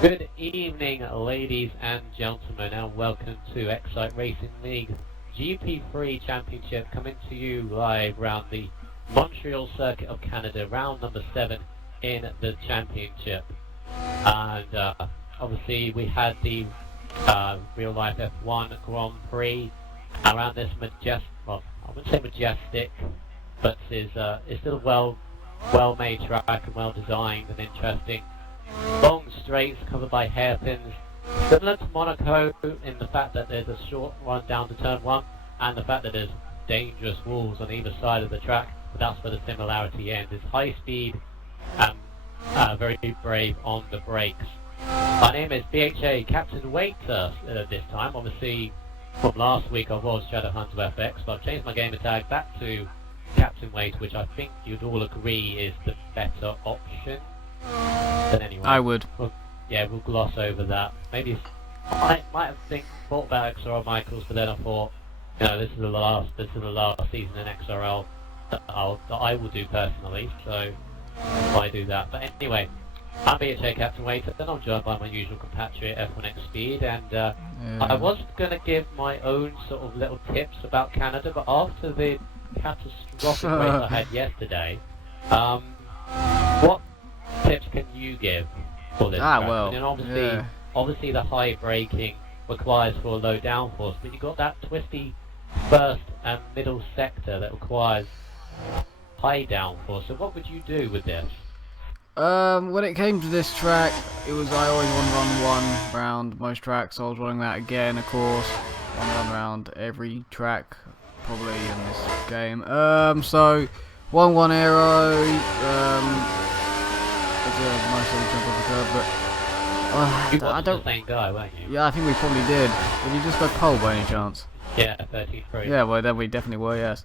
Good evening, ladies and gentlemen, and welcome to Xcite Racing League GP3 Championship, coming to you live around the Montreal Circuit of Canada, round number 7 in the championship. And obviously we had the real life F1 Grand Prix around this majestic, well, I wouldn't say majestic, but is still a well-made track and well designed and interesting. Long straights covered by hairpins, similar to Monaco in the fact that there's a short run down to turn 1 and the fact that there's dangerous walls on either side of the track, but that's where the similarity ends. It's high speed and very brave on the brakes. My name is BHA Captain Waiter this time. Obviously from last week I was Shadowhunter FX, but I've changed my gamer tag back to Captain Waiter, which I think you'd all agree is the better option. But anyway, I would. We'll gloss over that. Maybe I might have thought about XRL Michaels, but then I thought, this is the last season in XRL that I will do personally. So I do that. But anyway, I'm BHA Captain Waiter, and I'm joined by my usual compatriot F1X Speed. And I was going to give my own sort of little tips about Canada, but after the catastrophic race I had yesterday, what tips can you give for this track? Well, and obviously the high braking requires for low downforce, but you've got that twisty first and middle sector that requires high downforce. So what would you do with this? When it came to this track, I always want to run one round most tracks, so I was running that again, of course. One run round every track, probably in this game. So 1-1 aero, nice little jump off the curb, but I don't. The same guy, weren't you? Yeah, I think we probably did. Did you just go pole by any chance? Yeah, 33. Yeah, well then we definitely were, yes.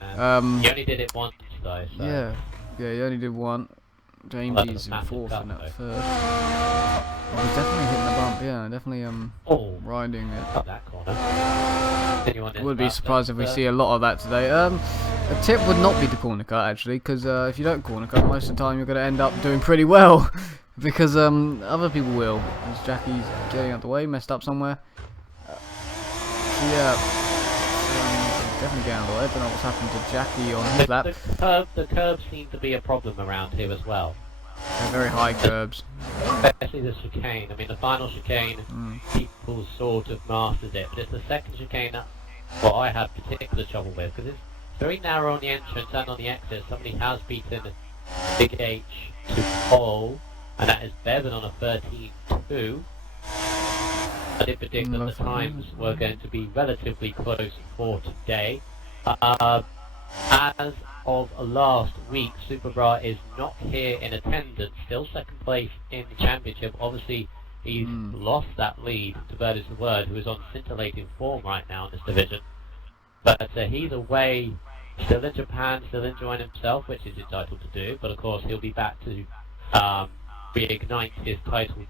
You only did it once though. So. Yeah, you only did one. James's in fourth and at third. I was definitely hitting the bump. Yeah, definitely riding it. Up that corner. Would be surprised if we see a lot of that today. A tip would not be the corner cut actually, because if you don't corner cut, most of the time you're going to end up doing pretty well, because other people will. As Jackie's getting out the way, messed up somewhere. Definitely getting out of the way. I don't know what's happened to Jackie on his lap. The curbs seem to be a problem around here as well. They're very high curbs. Especially the chicane. I mean, the final chicane, people sort of mastered it, but it's the second chicane that I had particular trouble with, because it's very narrow on the entrance and on the exit. Somebody has beaten Big H to pole, and that is Bevan on a 13.2. I did predict that the times were going to be relatively close for today. As of last week, Superbra is not here in attendance, still second place in the championship. Obviously, he's lost that lead to Bird is the Word, who is on scintillating form right now in this division. But he's away, still in Japan, still enjoying himself, which he's entitled to do. But of course, he'll be back to reignite his title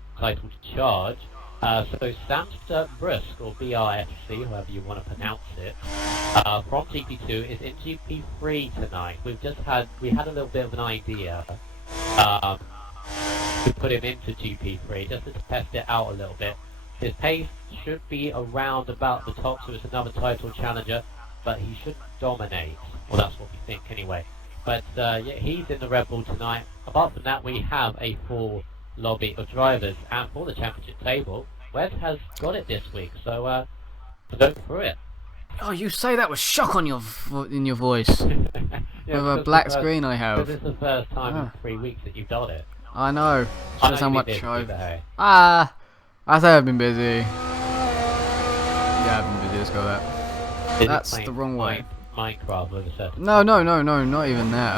charge. So Samster Brusk, or BRFC, however you want to pronounce it, from GP2 is in GP3 tonight. We had a little bit of an idea to put him into GP3 just to test it out a little bit. His pace should be around about the top, so it's another title challenger, but he shouldn't dominate. Well, that's what we think anyway. But yeah, he's in the Red Bull tonight. Apart from that, we have a full lobby of drivers, and for the championship table, Wes has got it this week, so we'll go through it. Oh, you say that with shock on in your voice. Yeah, with a black screen I have. Because it's the first time in 3 weeks that you've done it. I know. Shows how much I've... I say I've been busy. Yeah, I've been busy, let's go with that. That's the wrong way. Minecraft with a certain... No, not even that.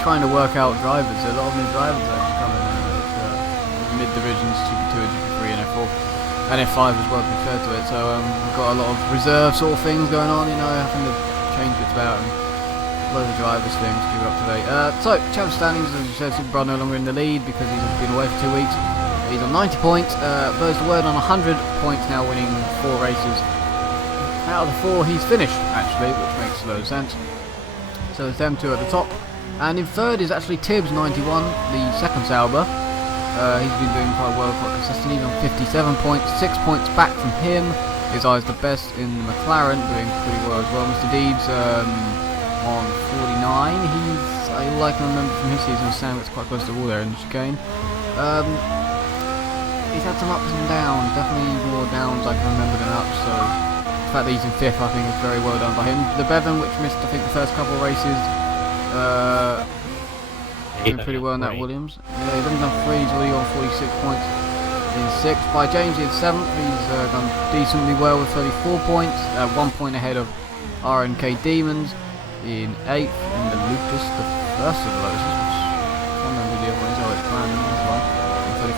Trying to work out drivers. There are a lot of new drivers that are coming in mid-divisions, GP2, GP3 and F4. And F5 as well, to be fair to it. So we've got a lot of reserve sort of things going on, having to change bits about and loads of drivers things, keep it up to date. So, champ standings, as you said, Superbra no longer in the lead because he's been away for 2 weeks. He's on 90 points, Bird's the Word on 100 points now, winning 4 races. Out of the 4 he's finished, actually, which makes a load of sense. So it's them two at the top. And in third is actually Tibbs 91, the second Sauber. He's been doing quite well, quite consistently. He's on 57 points, 6 points back from him. His eye's the best in the McLaren, doing pretty well as well. Mr. Deeds on 49. All I can remember from his season, Sam gets quite close to the wall there in the chicane. He's had some ups and downs, definitely more downs I can remember than ups, so the fact that he's in 5th I think is very well done by him. The Bevan, which missed I think the first couple of races, doing pretty well in that Williams. Yeah, he's only done 3, he's already on 46 points in 6th. By James in 7th, he's done decently well with 34 points, 1 point ahead of RNK Demons in 8th, and the Lucas, the first of the Lotuses, which I can't remember the other one, so it's planned this one.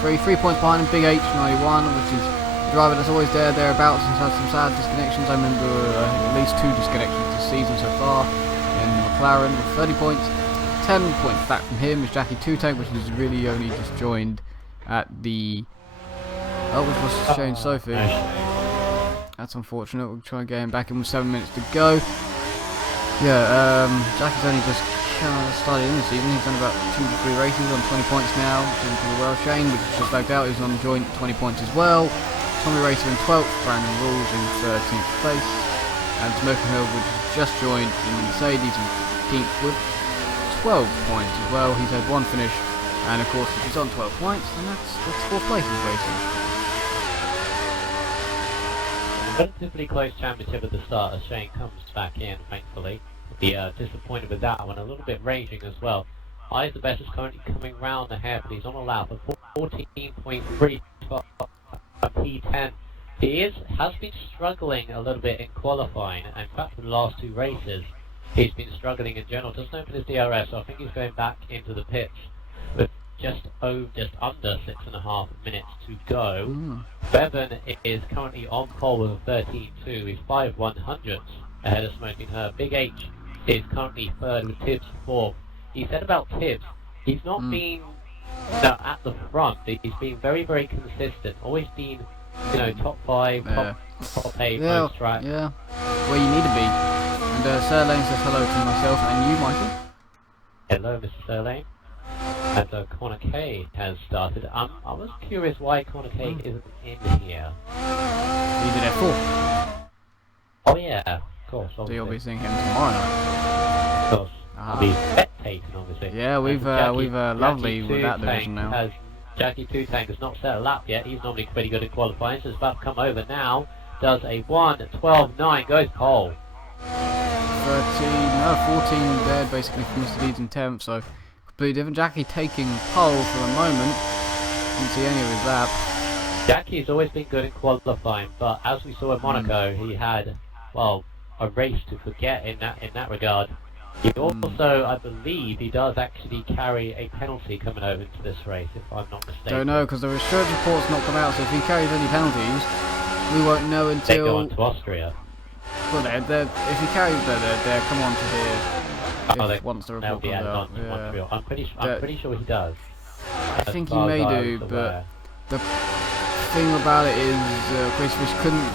33, 3 points behind him, Big H 91, which is a driver that's always thereabouts, and has some sad disconnections. I remember at least 2 disconnections this season so far in McLaren with 30 points. 10 points back from him is Jackie Two-Tank, which is really only just joined at the... which was Shane Sophie. That's unfortunate. We'll try and get him back in with 7 minutes to go. Yeah, Jackie's only just started in this season. He's done about 2 to 3 races on 20 points now, doing pretty well. Shane, which is just lagged out, is on joint 20 points as well. Tommy Racer in 12th, Brandon Rules in 13th place, and Smoking Hill, which has just joined in Mercedes, in 15th with 12 points as well. He's had 1 finish, and of course if he's on 12 points, then that's 4th place he's racing. Relatively close championship at the start as Shane comes back in, thankfully. Be disappointed with that one, a little bit raging as well. Eyes the best is currently coming round the hairpin. He's on a lap of 14.3 P10. He has been struggling a little bit in qualifying, and in fact for the last 2 races he's been struggling in general. Doesn't open his DRS, so I think he's going back into the pits with just under 6.5 minutes to go. Bevan is currently on pole with a 13.2. He's 5/100ths ahead of Smoking Her. Big H is currently 3rd with Tibbs 4th. He said about Tibbs, he's not been at the front. He's been very, very consistent. Always been, top 5, top 8 most track. Yeah, where you need to be. And Sir Lane says hello to myself and you, Michael. Hello, Mr. Sir Lane. And Connor K has started. I was curious why Connor K isn't in here. He's in F4. Oh yeah, of course. So you'll be seeing him tomorrow night. Of course. I'll be spectating, obviously. Yeah, we've lovely with that division now. Jackie Two-Tank has not set a lap yet. He's normally pretty good at qualifying, so he's about to come over now. Does a 1:12.9, goes pole. 14 there basically from Mr. Deeds in 10th, so completely different. Jackie taking pole for the moment. Didn't see any of his lap. Jackie's always been good at qualifying, but as we saw in Monaco, he had, well, a race to forget in that regard. He also, I believe, he does actually carry a penalty coming over into this race, if I'm not mistaken. Don't know, because the research report's not come out, so if he carries any penalties, we won't know until... They go on to Austria. Well, if he carries they'll come on to here once the report comes out. Yeah. I'm pretty sure he does. I think he may do, but the thing about it is Chris Fish couldn't...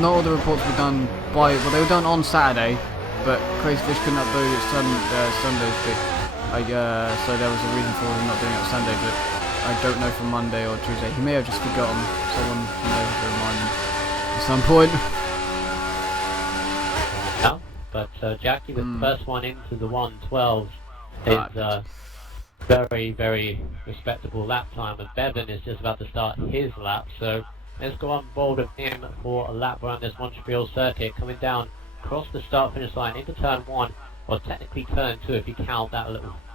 Not all the reports were done by... Well, they were done on Saturday, but Crazy Fish couldn't upload it Sunday's bit. So there was a reason for him not doing it on Sunday, but I don't know from Monday or Tuesday. He may have just forgotten. Someone may have to remind him at some point. No, but Jackie, the first one into the 1:12 is very, very respectable lap time, and Bevan is just about to start his lap, so let's go on board with him for a lap around this Montreal circuit, coming down across the start finish line into turn 1, or technically turn 2 if you count that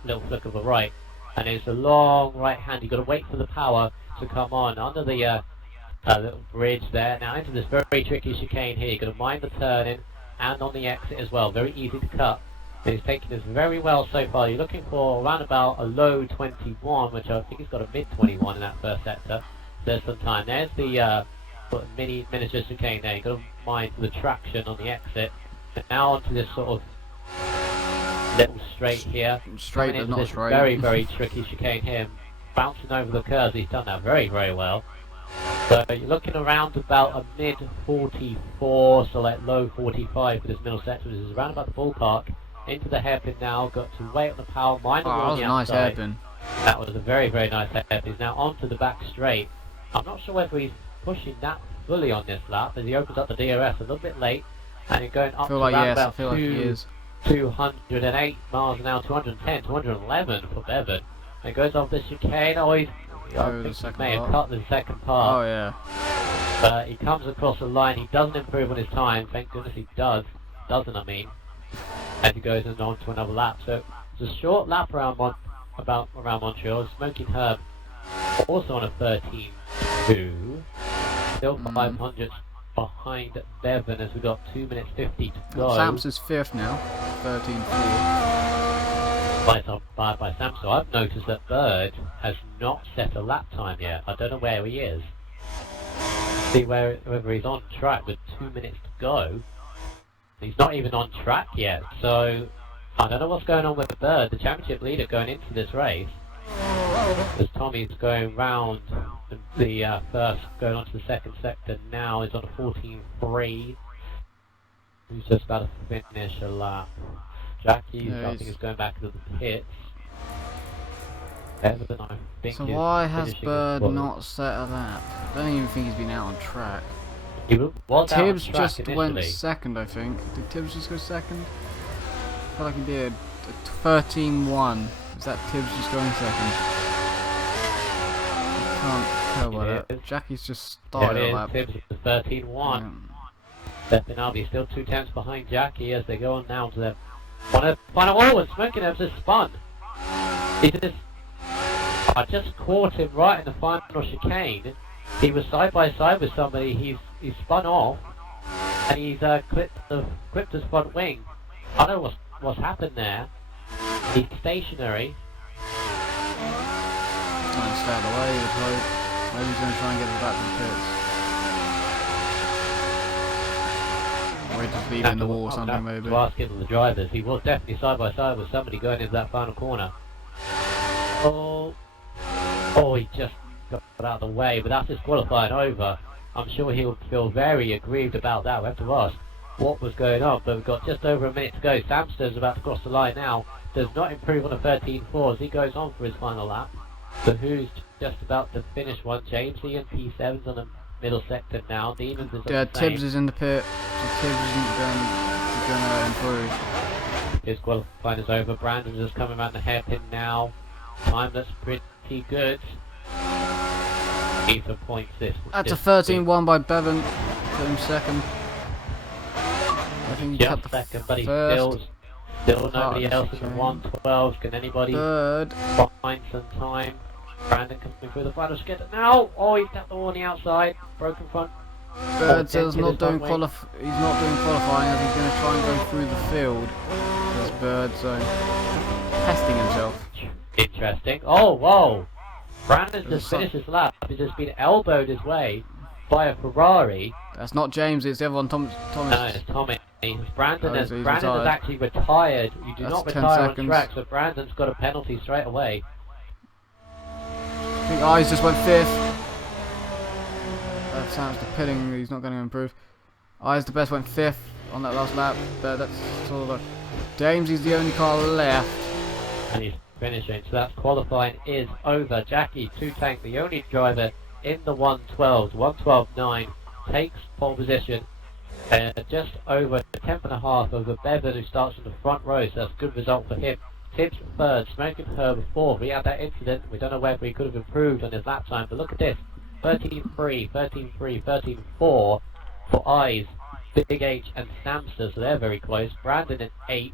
little flick of a right, and it's a long right hand. You've got to wait for the power to come on under the little bridge there. Now into this very tricky chicane here, you've got to mind the turning and on the exit as well, very easy to cut. But he's taking this very well so far. You're looking for around about a low 21, which I think he's got a mid 21 in that first sector. There's some time. There's the miniature chicane there. You've got to mind the traction on the exit. And now onto this sort of little straight here. Straight but not straight. Very, very tricky chicane here. Bouncing over the curves. He's done that very, very well. So you're looking around about a mid 44, so like low 45 for this middle sector, which is around about the ballpark. Into the hairpin now, got to wait on the power, mind the wall on the outside. Nice hairpin. That was a very, very nice head. He's now onto the back straight. I'm not sure whether he's pushing that fully on this lap as he opens up the DRS a little bit late and he's going up to around about 208 miles an hour, 210, 211 for Bevan. And goes off the chicane. Oh, I think he may have cut the second part. Oh yeah. But he comes across the line. He doesn't improve on his time. Thank goodness he doesn't I mean. As he goes on to another lap. So it's a short lap around Montreal. Smoking Herb also on a 13.2. Still 500 behind Bevan as we've got 2 minutes 50 to go. Sam's is 5th now, 13.4. By Sam. So I've noticed that Bird has not set a lap time yet. I don't know where he is. See whether he's on track with 2 minutes to go. He's not even on track yet, so I don't know what's going on with Bird, the championship leader going into this race. As Tommy's going round the first, going on to the second sector now, is on a 14.3. He's just about to finish a lap. Jackie, I think, is going back into the pits. Evan, I think, so why has Bird not set a lap? I don't even think he's been out on track. He was Tibbs out on track just initially. went second, I think. Did Tibbs just go second? I feel like he did. 13.1. Is that Tibbs just going second? I can't tell by that. Jackie's just started a lap. Tibbs is 13.1. Stepping up, he's still 2 tenths behind Jackie as they go on now to their final. Oh, and Smoking Herbs just spun. I just caught him right in the final chicane. He was side by side with somebody. He's spun off, and he's clipped his front wing. I don't know what's happened there. He's stationary. Trying to stay out of the way. Maybe he's going to try and get it back to the pits. Or he's just leaving the wall or something, maybe. To ask him the drivers. He was definitely side by side with somebody going into that final corner. Oh, he just got out of the way, but that's disqualifying over. I'm sure he'll feel very aggrieved about that. We have to ask what was going on, but we've got just over a minute to go. Samster's about to cross the line now. Does not improve on a 13.4 as he goes on for his final lap. So who's just about to finish one? James Ian P7's on the middle sector now. Demons is on the Tibbs is in the pit. So Tibbs isn't going to improve. His qualifying is over. Brandon's just coming around the hairpin now. Time that's pretty good. Ethan points this. That's a 13.1 by Bevan. Put him second. I think he cut the second, but he's first. still nobody else in the 112. Can anybody find some time? Brandon coming through the final skid now. Oh, he's got the one on the outside. Broken front. Bird says he's not doing qualifying as he's going to try and go through the field. There's Bird, so testing himself. Interesting. Oh, whoa. Brandon just finished his lap. He's just been elbowed his way by a Ferrari. That's not James, it's the other one, Thomas. No, it's Tommy. Brandon has actually retired. You do not retire on track, so Brandon's got a penalty straight away. I think Eyes just went 5th. That sounds the pitting, he's not going to improve. Eyes the best went 5th on that last lap, but that's sort of James is the only car left. And he's finishing, so that's qualifying is over. Jackie 2 Tank, the only driver in the 112s, 112.9, takes pole position. Just over a tenth and a half over Bevan, who starts in the front row, so that's a good result for him. Tibbs 3rd, Smoking Herb 4th. We had that incident, we don't know whether he could have improved on his lap time, but look at this, 13.3, 13.3, 13.4 for Eyes, Big H and Samster, so they're very close. Brandon in 8th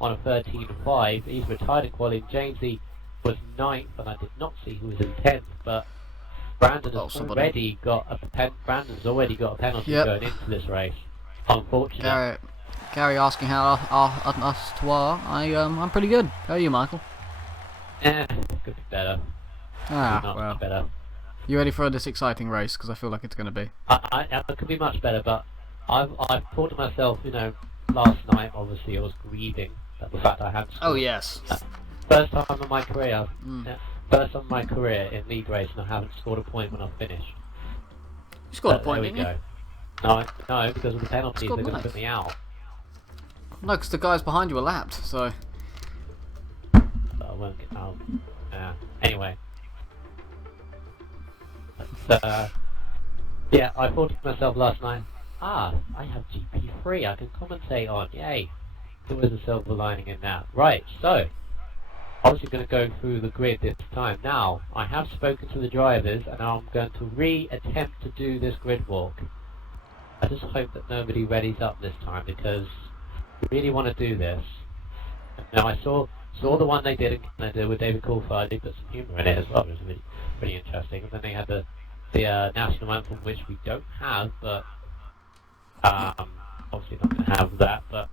on a 13.5, he's retired in quality. Jamesy was 9th, and I did not see who was in 10th, but Brandon has already got a Brandon's already got a penalty going into this race. Unfortunately. Gary asking how us two are. I'm pretty good. How are you, Michael? Could be better. Well. Better. You ready for this exciting race? Because I feel like it's going to be. It could be much better, but I've thought to myself, last night obviously I was grieving at the fact I had. Oh yes. First time in my career. First time in my career in league race, and I haven't scored a point when I finished. You scored a point, there we didn't you? No, because of the penalties, they're going to put me out. No, because the guys behind you were lapped, so. I won't get out. Anyway. Yeah, I thought to myself last night, I have GP3 I can commentate on, yay. There was a silver lining in that. Right, so, obviously going to go through the grid this time. Now, I have spoken to the drivers and I'm going to re-attempt to do this grid walk. I just hope that nobody readies up this time because I really want to do this. Now, I saw the one they did in Canada with David Coulthard. They put some humour in it as well. It was really, pretty interesting. And then they had the national anthem, which we don't have, but obviously not going to have that. But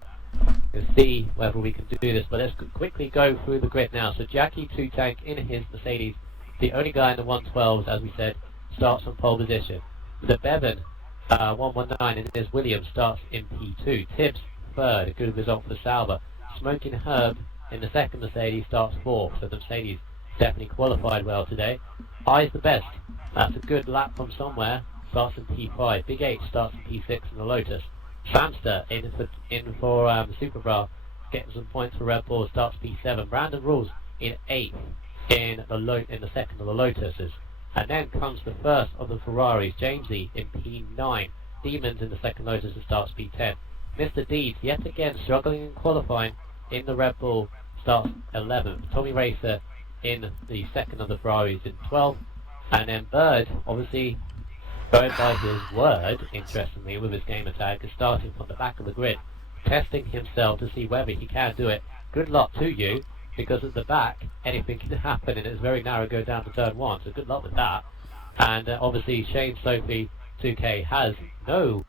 we'll see whether we can do this. But let's quickly go through the grid now. So Jackie Two Tank in his Mercedes, the only guy in the 112s, as we said, starts on pole position. The Bevan 119 in his Williams starts in P2. Tibbs third, a good result for Sauber. Smoking Herb in the second Mercedes starts fourth, so the Mercedes definitely qualified well today. I's the best. That's a good lap from somewhere. Starts in P5. Big H starts in P6 in the Lotus. Samster in for Super Bra, getting some points for Red Bull. Starts P7. Brandon Rules in 8th in the second of the Lotuses. And then comes the first of the Ferraris, Jamesy in P9. Demons in the second Lotus and starts P10. Mr. Deeds yet again struggling in qualifying in the Red Bull, starts 11th. Tommy Racer in the second of the Ferraris in 12th. And then Bird, obviously going by his word, interestingly, with his gamer tag, is starting from the back of the grid, testing himself to see whether he can do it. Good luck to you, because at the back, anything can happen, and it's very narrow go down to turn 1, so good luck with that. And obviously Shane Sophie 2K has no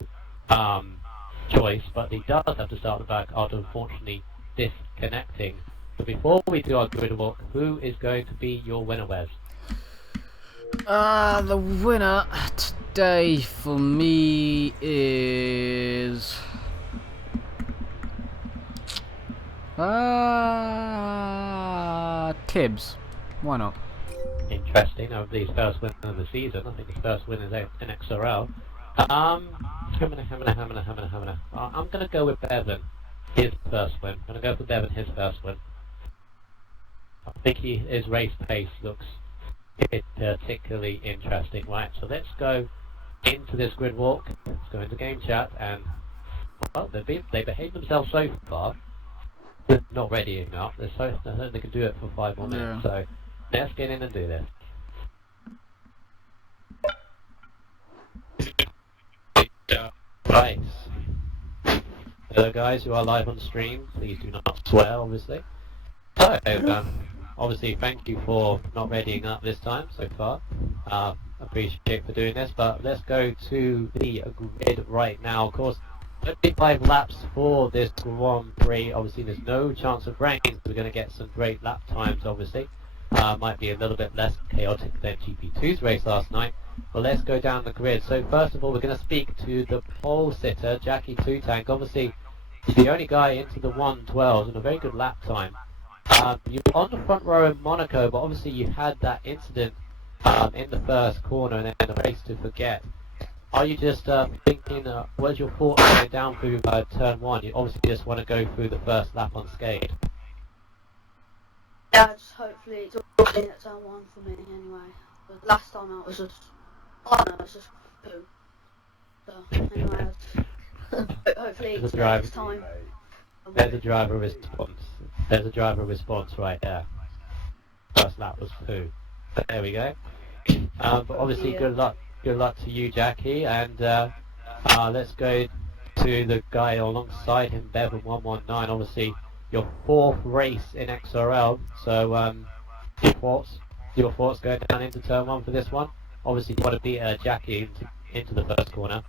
choice, but he does have to start the back after unfortunately disconnecting. So before we do our grid walk, who is going to be your winner, Wes? The winner today for me is Tibbs. Why not? Interesting. I believe his first win of the season. I think his first win is in XRL. I'm going to go with Bevan. His first win. I'm going to go for Bevan, his first win. I think his race pace looks particularly interesting. Right, so let's go into this grid walk. Let's go into game chat, and well, they behaved themselves so far. They're not readying up. I think they can do it for 5 more minutes. So let's get in and do this. Right. Hello guys who are live on stream, please do not swear obviously. So, obviously thank you for not readying up this time so far. Appreciate for doing this, but let's go to the grid right now. Of course, 35 laps for this Grand Prix. Obviously there's no chance of rain, so we're going to get some great lap times obviously. Might be a little bit less chaotic than GP2's race last night. But let's go down the grid. So first of all, we're going to speak to the pole sitter, Jackie Two Tank. Obviously, he's the only guy into the 112 and a very good lap time. You're on the front row in Monaco, but obviously you had that incident in the first corner and then a race to forget. Are you just thinking, what's your thoughts going down through turn 1? You obviously just want to go through the first lap unscathed. Yeah, just hopefully it's all in at turn 1 for me anyway. But last time out was just, I don't know, it's just poo. So anyway, hopefully it's next time. There's a driver response. There's a driver response right there. First lap was poo. There we go. But obviously good luck to you, Jackie, and let's go to the guy alongside him, Bevan 119. Obviously your 4th race in XRL, so your thoughts going down into turn 1 for this one? Obviously you want to beat Jackie into the first corner.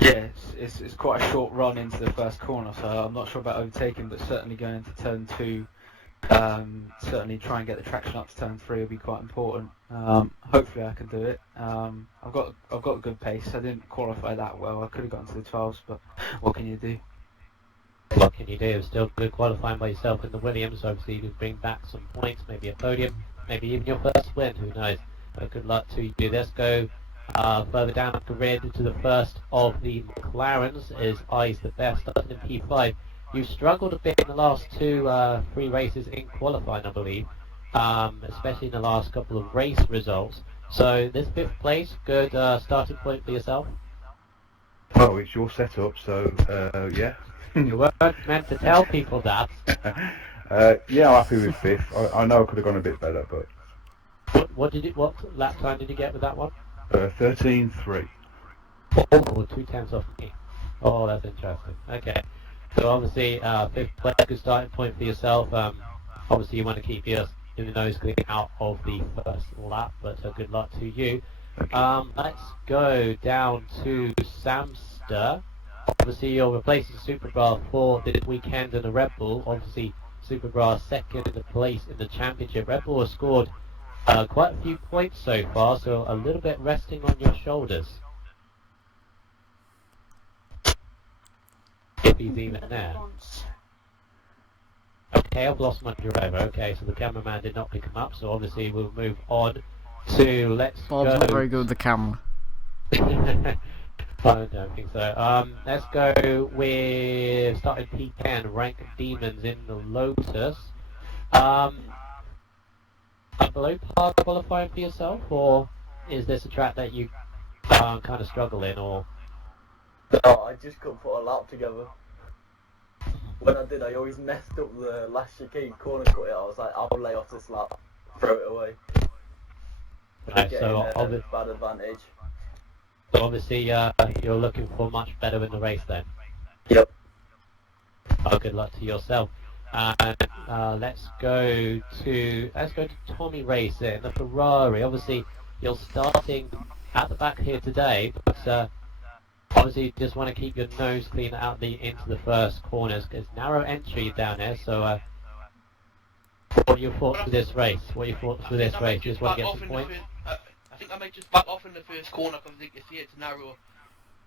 Yeah, it's quite a short run into the first corner, so I'm not sure about overtaking, but certainly going into turn 2, certainly try and get the traction up to turn 3 will be quite important. Hopefully I can do it. I've got a good pace. I didn't qualify that well. I could have gotten to the 12s, but what can you do? What can you do? Still good qualifying by yourself in the Williams. Obviously you can bring back some points, maybe a podium, maybe even your first win, who knows. But good luck to you. Let's go further down the grid to the first of the McLarens is I's the best, starting in P5. You struggled a bit in the last 3 races in qualifying, I believe. especially in the last couple of race results. So this 5th place, good starting point for yourself. Oh, it's your setup, so yeah. You weren't meant to tell people that. Yeah, I'm happy with 5th. I know I could have gone a bit better, but What lap time did you get with that one? 13.3. Oh, 2 tenths off me. Oh, that's interesting. Okay. So obviously, 5th place, good starting point for yourself. Obviously, you want to keep your nose clean out of the first lap, but good luck to you. Let's go down to Samster. Obviously, you're replacing Superbra for this weekend in the Red Bull. Obviously, Superbra second place in the championship. Red Bull has scored quite a few points so far, so a little bit resting on your shoulders. If he's even there. Okay, I've lost my driver. Okay, so the cameraman did not pick him up, so obviously we'll move on to Bob's not very good with the camera. I don't think so. Let's go with starting P10, Rank Demons in the Lotus. A below par qualifying for yourself, or is this a track that you kind of struggle in, or? No, I just couldn't put a lap together. When I did, I always messed up the last chicane corner cut it. I was like, I'll lay off this lap, throw it away. Right, So bad advantage. So obviously you're looking for much better in the race then. Yep. Oh, good luck to yourself. And let's go to Tommy Racing, the Ferrari. Obviously you're starting at the back here today, but obviously you just want to keep your nose clean out into the first corners. There's narrow entry down there, so what are your thoughts for this race? You just want to get some points? I think I may just back off in the first corner because I think you see it's narrow.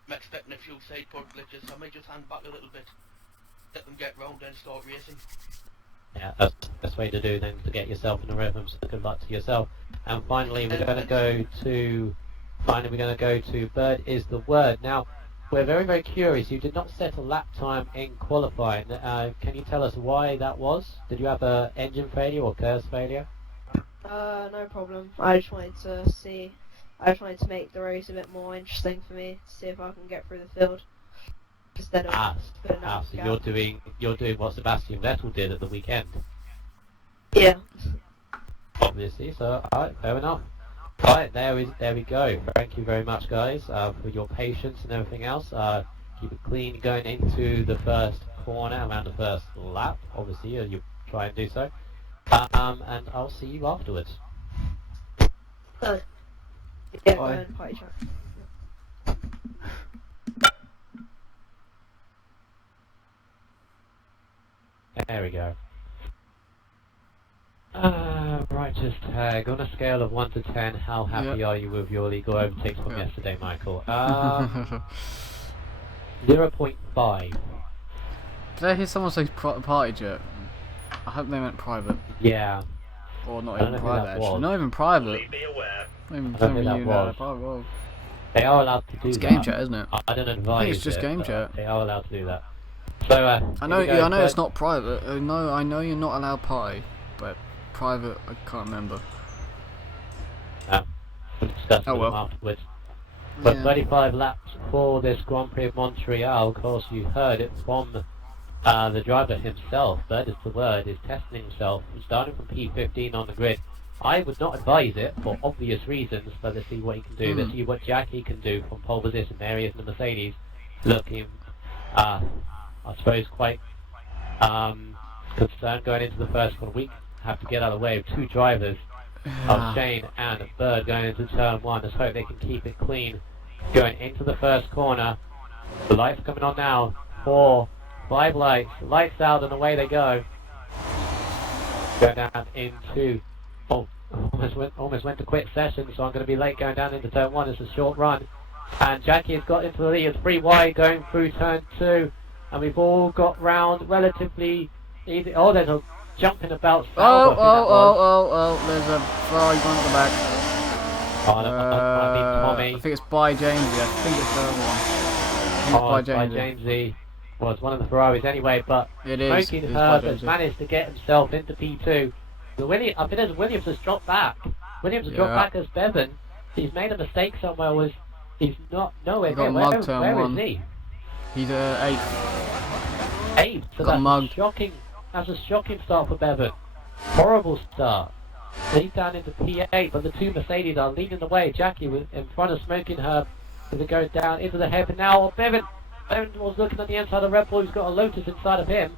I'm expecting a few side pod glitches, so I may just hang back a little bit, let them get round and start racing. Yeah, that's the best way to do then, to get yourself in the rhythm, so good luck to yourself. And finally we're going to go to Bird is the Word. Now, we're very, very curious. You did not set a lap time in qualifying. Can you tell us why that was? Did you have an engine failure or curse failure? No problem. I just wanted to make the race a bit more interesting for me, to see if I can get through the field. Instead of so you're doing what Sebastian Vettel did at the weekend. Yeah. Obviously, so alright, fair enough. Alright, there we go. Thank you very much, guys, for your patience and everything else. Keep it clean going into the first corner, around the first lap. Obviously, you try and do so. And I'll see you afterwards. Yeah, go Bye. ahead, party chat. There we go. Righteous tag. On a scale of 1 to 10, how happy are you with your legal overtakes from yesterday, Michael? 0.5. Did I hear someone say party jet? I hope they meant private. Yeah. Or not I even don't think private, that actually. was. Not even private. Be aware. Not even I don't think that was. private. Well, They are allowed to do it's that. game chat, isn't it? I don't advise it's just it, game but chat. They are allowed to do that. So, I know. here we Yeah, I know go. it's not private. I know you're not allowed party, but private, I can't remember. We'll discuss Oh, with well. them afterwards. But Yeah. 35 laps for this Grand Prix of Montreal. Of course, you heard it from the driver himself. That is the word. Is testing himself, starting from P15 on the grid. I would not advise it for obvious reasons, but let's see what he can do. Let's see what Jackie can do from pole position. There he is in the Mercedes, looking, I suppose, quite concerned going into the first corner. We have to get out of the way of two drivers, of Shane and Bird, going into turn one. Let's hope they can keep it clean going into the first corner. The lights coming on now. 4, 5 lights. Lights out and away they go. Going down into... Oh, almost went to quit session, so I'm going to be late going down into turn 1. It's a short run. And Jackie has got into the lead. It's 3 wide going through turn 2. And we've all got round relatively easy. Oh, there's a jump in the belts. Oh, there's a Ferrari going at the back. Oh, that might be Tommy. I think it's by Jamesy. I think it's the other one. I think it's by Jamesy. Well, it's one of the Ferraris anyway, but It is. Smoking It's Herb by has Jamesy. managed to get himself into P2. I think as Williams has dropped back. Williams has dropped back as Bevan. He's made a mistake somewhere. He's not nowhere He got near. mugged turn Where one. is he? He's 8th. 8th. So Got that's mugged. shocking. That's a shocking start for Bevan. Horrible start. He's down into P8, but the two Mercedes are leading the way. Jackie was in front of Smoking Herb as it goes down into the hairpin now. Oh, Bevan was looking at the inside of Red Bull. He's got a Lotus inside of him.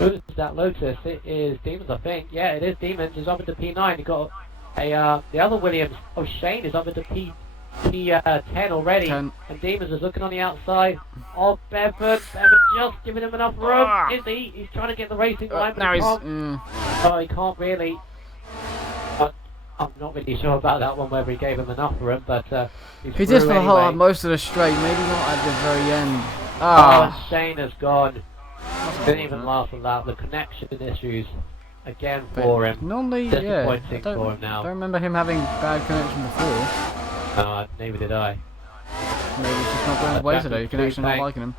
Who's that Lotus? It is Demons, I think. Yeah, it is Demons. He's up into P9. He got the other Williams. Oh, Shane is up into P10 already. 10. And Demons is looking on the outside. Oh, Bevan just giving him enough room. Is he? He's trying to get the racing line. Now he's... Oh, he can't really. I'm not really sure about that one, whether he gave him enough room, but he's He did for the whole, anyway. most of the straight, maybe not at the very end. Oh, Shane has gone. Didn't even last a lap. The connection issues again for him. Normally, yeah. I Disappointing for him now. don't remember him having bad connection before. No, neither did I. Maybe it's just not going his way today. Connection not liking him.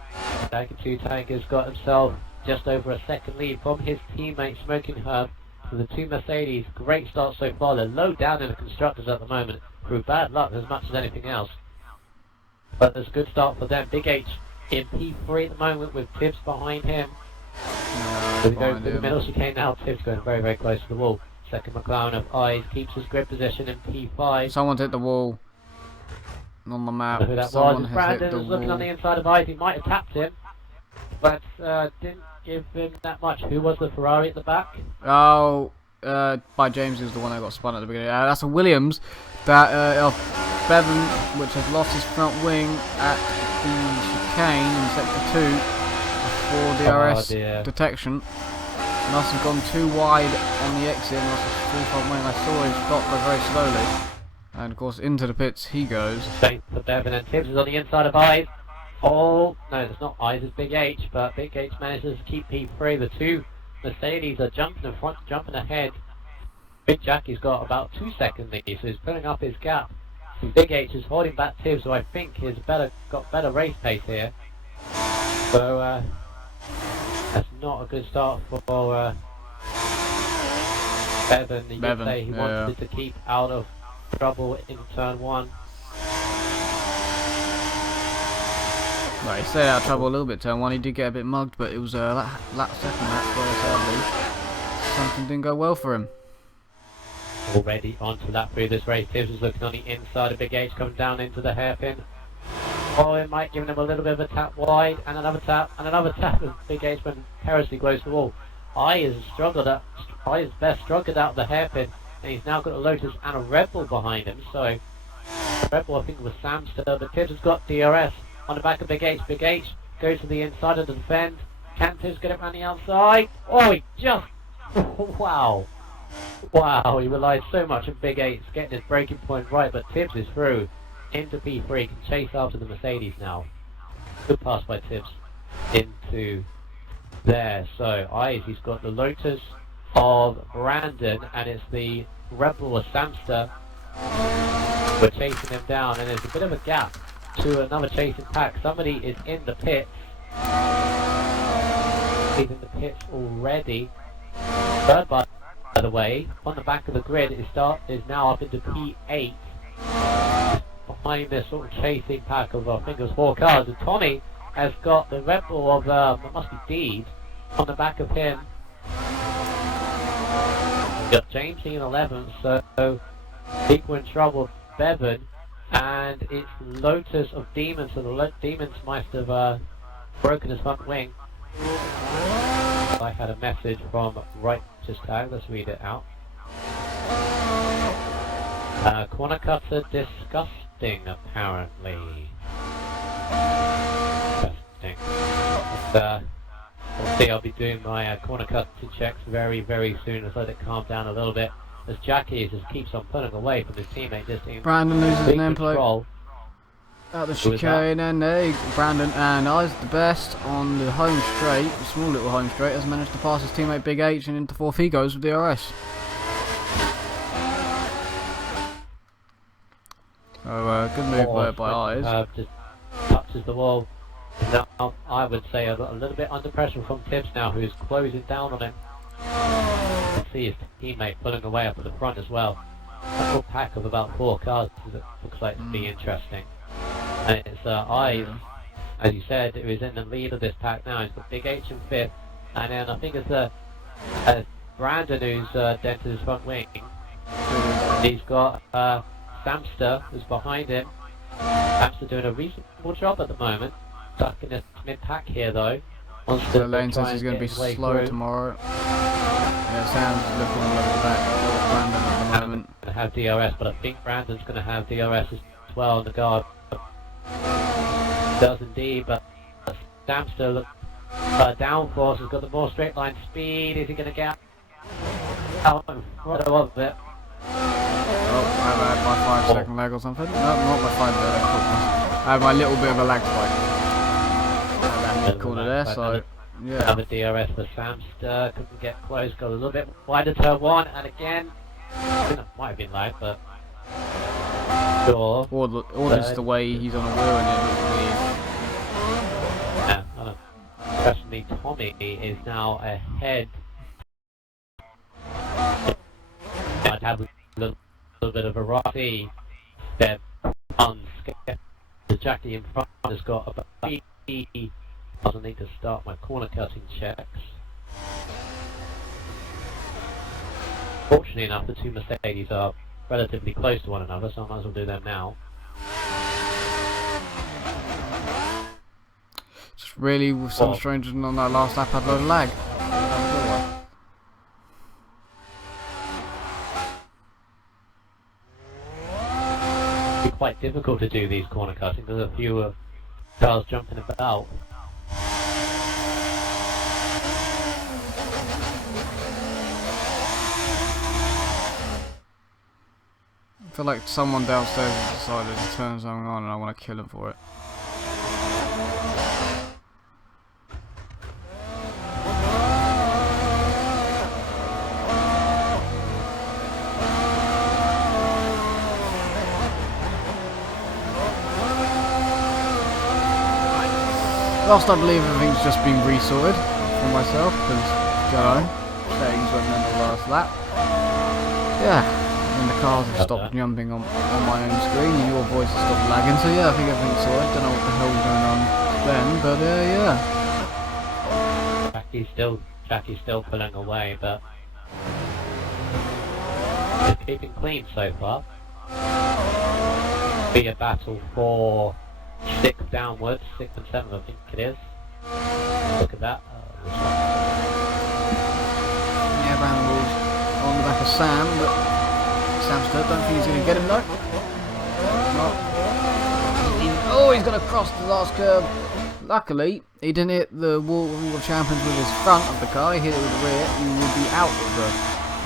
Tank Tank has got himself just over a second lead from his teammate Smoking Herb. So the two Mercedes, great start so far. They're low down in the constructors at the moment through bad luck as much as anything else. But there's a good start for them. Big H in P3 at the moment with Tibbs behind him. So we go through the middle chicane now. Tibbs going very, very close to the wall. Second McLaren of Eyes keeps his grip position in P5. Someone's hit the wall. On the map. Who that Someone was? has Brandon hit the was looking wall. on the inside of Eyes. He might have tapped him, but didn't give him that much. Who was the Ferrari at the back? Oh, by James is the one that got spun at the beginning. That's a Williams that Bevan, which has lost his front wing at the chicane in sector 2 before DRS detection. Must have gone too wide on the exit and lost his full front wing. I saw him stop but very slowly. And of course into the pits he goes. Straight for Bevan, and Tibbs is on the inside of Eyes. Oh, no, it's not Eyes, it's Big H, but Big H manages to keep P3. The two Mercedes are jumping in front, jumping ahead. Big Jackie's got about 2 seconds lead, so he's pulling up his gap. So Big H is holding back Tibbs, who I think has got better race pace here. So that's not a good start for Bevan. He did say he wanted to keep out of trouble in turn 1. Right, he stayed out of trouble a little bit turn 1. He did get a bit mugged, but it was lap second lap where sadly something didn't go well for him. Already onto lap 3 of this race. Tibbs is looking on the inside of Big H, coming down into the hairpin. Oh, it might give him a little bit of a tap wide, and another tap, and another tap as Big H went perilously close to the wall. Eyes best struggled out of the hairpin, and he's now got a Lotus and a Red Bull behind him. So Red Bull I think was Samster, but Tibbs has got DRS on the back of Big H. Big H goes to the inside of the defend. Can Tibbs get it around the outside? Oh, he just... wow. Wow, he relies so much on Big H getting his breaking point right, but Tibbs is through into P3, can chase after the Mercedes now. Good pass by Tibbs into there. So Eyes, he's got the Lotus of Brandon, and it's the Red Bull of Samster. We're chasing him down, and there's a bit of a gap to another chasing pack. Somebody is in the pits. He's in the pits already. Third, by the way, on the back of the grid is now up into P8. Behind this sort of chasing pack of I think it was 4 cars. And Tommy has got the Red Bull of it must be Deed on the back of him. Got James in 11th, so people in trouble. Bevan, and it's Lotus of Demons, so the Demons might have broken his front wing. I had a message from Righteous Tag, let's read it out. Corner cutter disgusting, apparently. Disgusting. We'll see, I'll be doing my corner cutter checks very, very soon as I let it calm down a little bit. As Jackie just keeps on pulling away from his teammate, just in Brandon loses an end plate control. Out the chicane, and Brandon and Eyes the best on the home straight, the small little home straight, has managed to pass his teammate Big H, and into 4th he goes with DRS. So good move by Eyes. Just touches the wall. Now I would say a little bit under pressure from Tibbs now, who's closing down on him. see his teammate pulling away up at the front as well. A full pack of about 4 cars that looks like to be interesting. And it's Ives, as you said, who is in the lead of this pack now. He's got Big H in 5th, and then I think it's Brandon who's dented his front wing. He's got Samster who's behind him. Samster doing a reasonable job at the moment. Stuck in this mid-pack here though. So Lane says he's going to be slow tomorrow. Yeah, Sam's looking all over the back. Brandon at the moment. Going to have DRS, but I think Brandon's going to have DRS as well in the guard. Does indeed, but Samster look downforce has got the more straight line speed. Is he going to get out in front of it? Oh, I've had my 5-second lag or something. No, not my 5 lag. I have my little bit of a lag spike. That corner there, so yeah. Another DRS for Samster. Couldn't get close. Got a little bit wider turn 1, and again, might have been lag, but sure. Or just the way he's on a wheel and it looks weird. Yeah, I don't know. Personally, Tommy is now ahead. I'd have a little bit of a rocky step on the Jackie in front has got about 80. Doesn't need to start my corner cutting checks. Fortunately enough, the two Mercedes are relatively close to one another, so I might as well do them now. Just really, with some strangers on that last lap, had a load of lag. It's quite difficult to do these corner cutting. There's a few cars jumping about. I feel like someone downstairs has decided to turn something on and I want to kill him for it. Last I believe everything's just been resorted for myself because, you know, settings went in the last lap. Yeah. And the cars have stopped jumping on my own screen and your voice has stopped lagging, so yeah, I think everything's sorted. Don't know what the hell's going on then, but yeah. Jackie's still pulling away, but it's keeping clean so far. Be a battle for 6 downwards, 6 and 7 I think it is. Look at that. Yeah, around the walls on the back of Sam, but Samster, don't think he's going to get him though. Oh, he's going to cross the last curb. Luckily, he didn't hit the wall of champions with his front of the car, he hit it with the rear. You would be out of the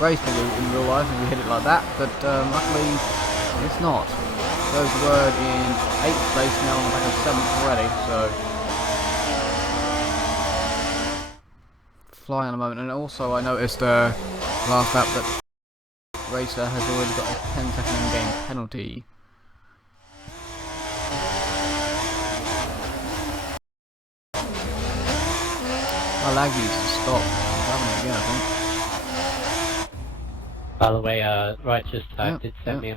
race in real life if you hit it like that, but luckily it's not. Goes the word in 8th place now on the back of 7th already, so flying at the moment. And also I noticed last lap that Racer has already got a 10-second in-game penalty. My lag needs to stop. It's happening again, I think. By the way, Righteous Type did send me a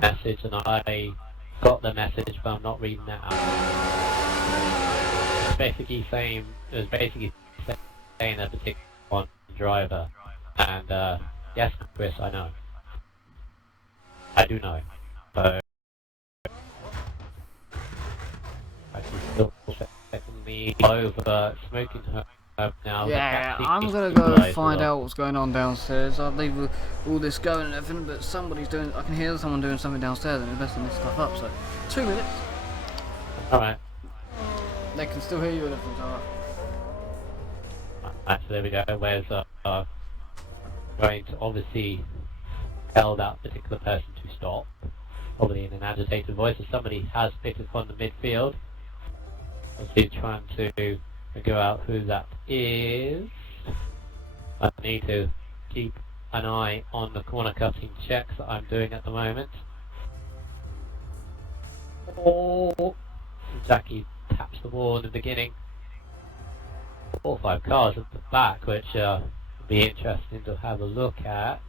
message, and I got the message, but I'm not reading that out. It was basically saying a particular one driver, and yes, Chris, I know. I do know. So I can still secondly over smoking her now. Yeah, I'm gonna go find out what's going on downstairs. I'll leave all this going and everything, but somebody's doing. I can hear someone doing something downstairs and messing this stuff up. So 2 minutes. Alright. They can still hear you and everything's alright. So there we go. Where's going to obviously tell that particular person to stop, probably in an agitated voice, as somebody has picked up on the midfield. Obviously trying to figure out who that is. I need to keep an eye on the corner cutting checks that I'm doing at the moment. Oh, Jackie taps the wall in the beginning. 4 or 5 cars at the back, which Be interesting to have a look at.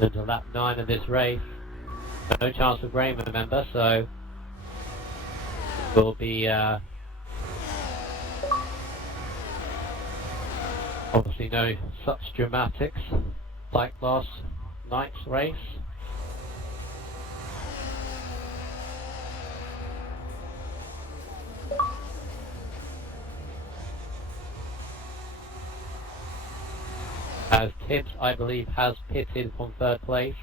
Into lap 9 of this race. No chance of rain, remember, so will be obviously no such dramatics like last night's race. As Tibbs, I believe, has pitted from 3rd place.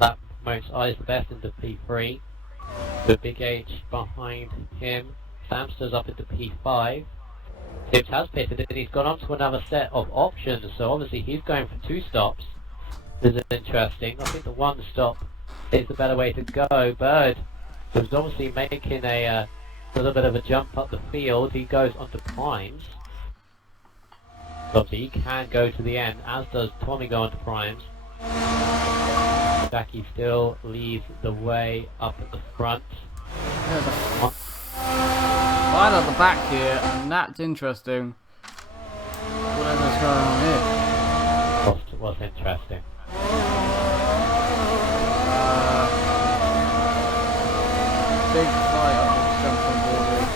That promotes Eyes the best into P3. The Big H behind him. Samster's up into P5. Tibbs has pitted and he's gone on to another set of options, so obviously he's going for 2 stops. This is interesting. I think the 1 stop is the better way to go. Bird was obviously making a little bit of a jump up the field. He goes onto primes. Obviously he can go to the end, as does Tommy go onto primes. Jackie still leads the way up at the front. There's a fight at the back here, and that's interesting. Whatever's going on here. What's interesting? Big fight up at jump on board here.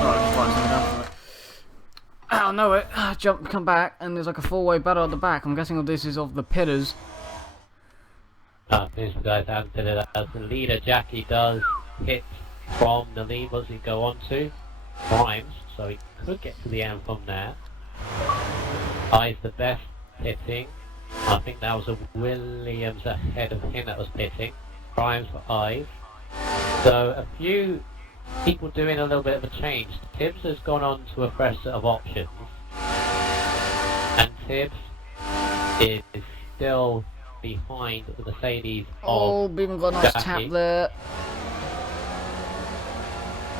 Sorry, I'm just writing something down for it. Out of nowhere, jump, come back, and there's like a 4-way battle at the back. I'm guessing this is of the pitters. These guys haven't pitted as the leader. Jackie does hit from the lead. What does he go on to? Primes, so he could get to the end from there. Eyes the best pitting. I think that was a Williams ahead of him that was pitting. Primes for Eyes. So a few people doing a little bit of a change. Tibbs has gone on to a fresh set of options. And Tibbs is still behind the Mercedes of Beaman got a nice Jackie. tap there.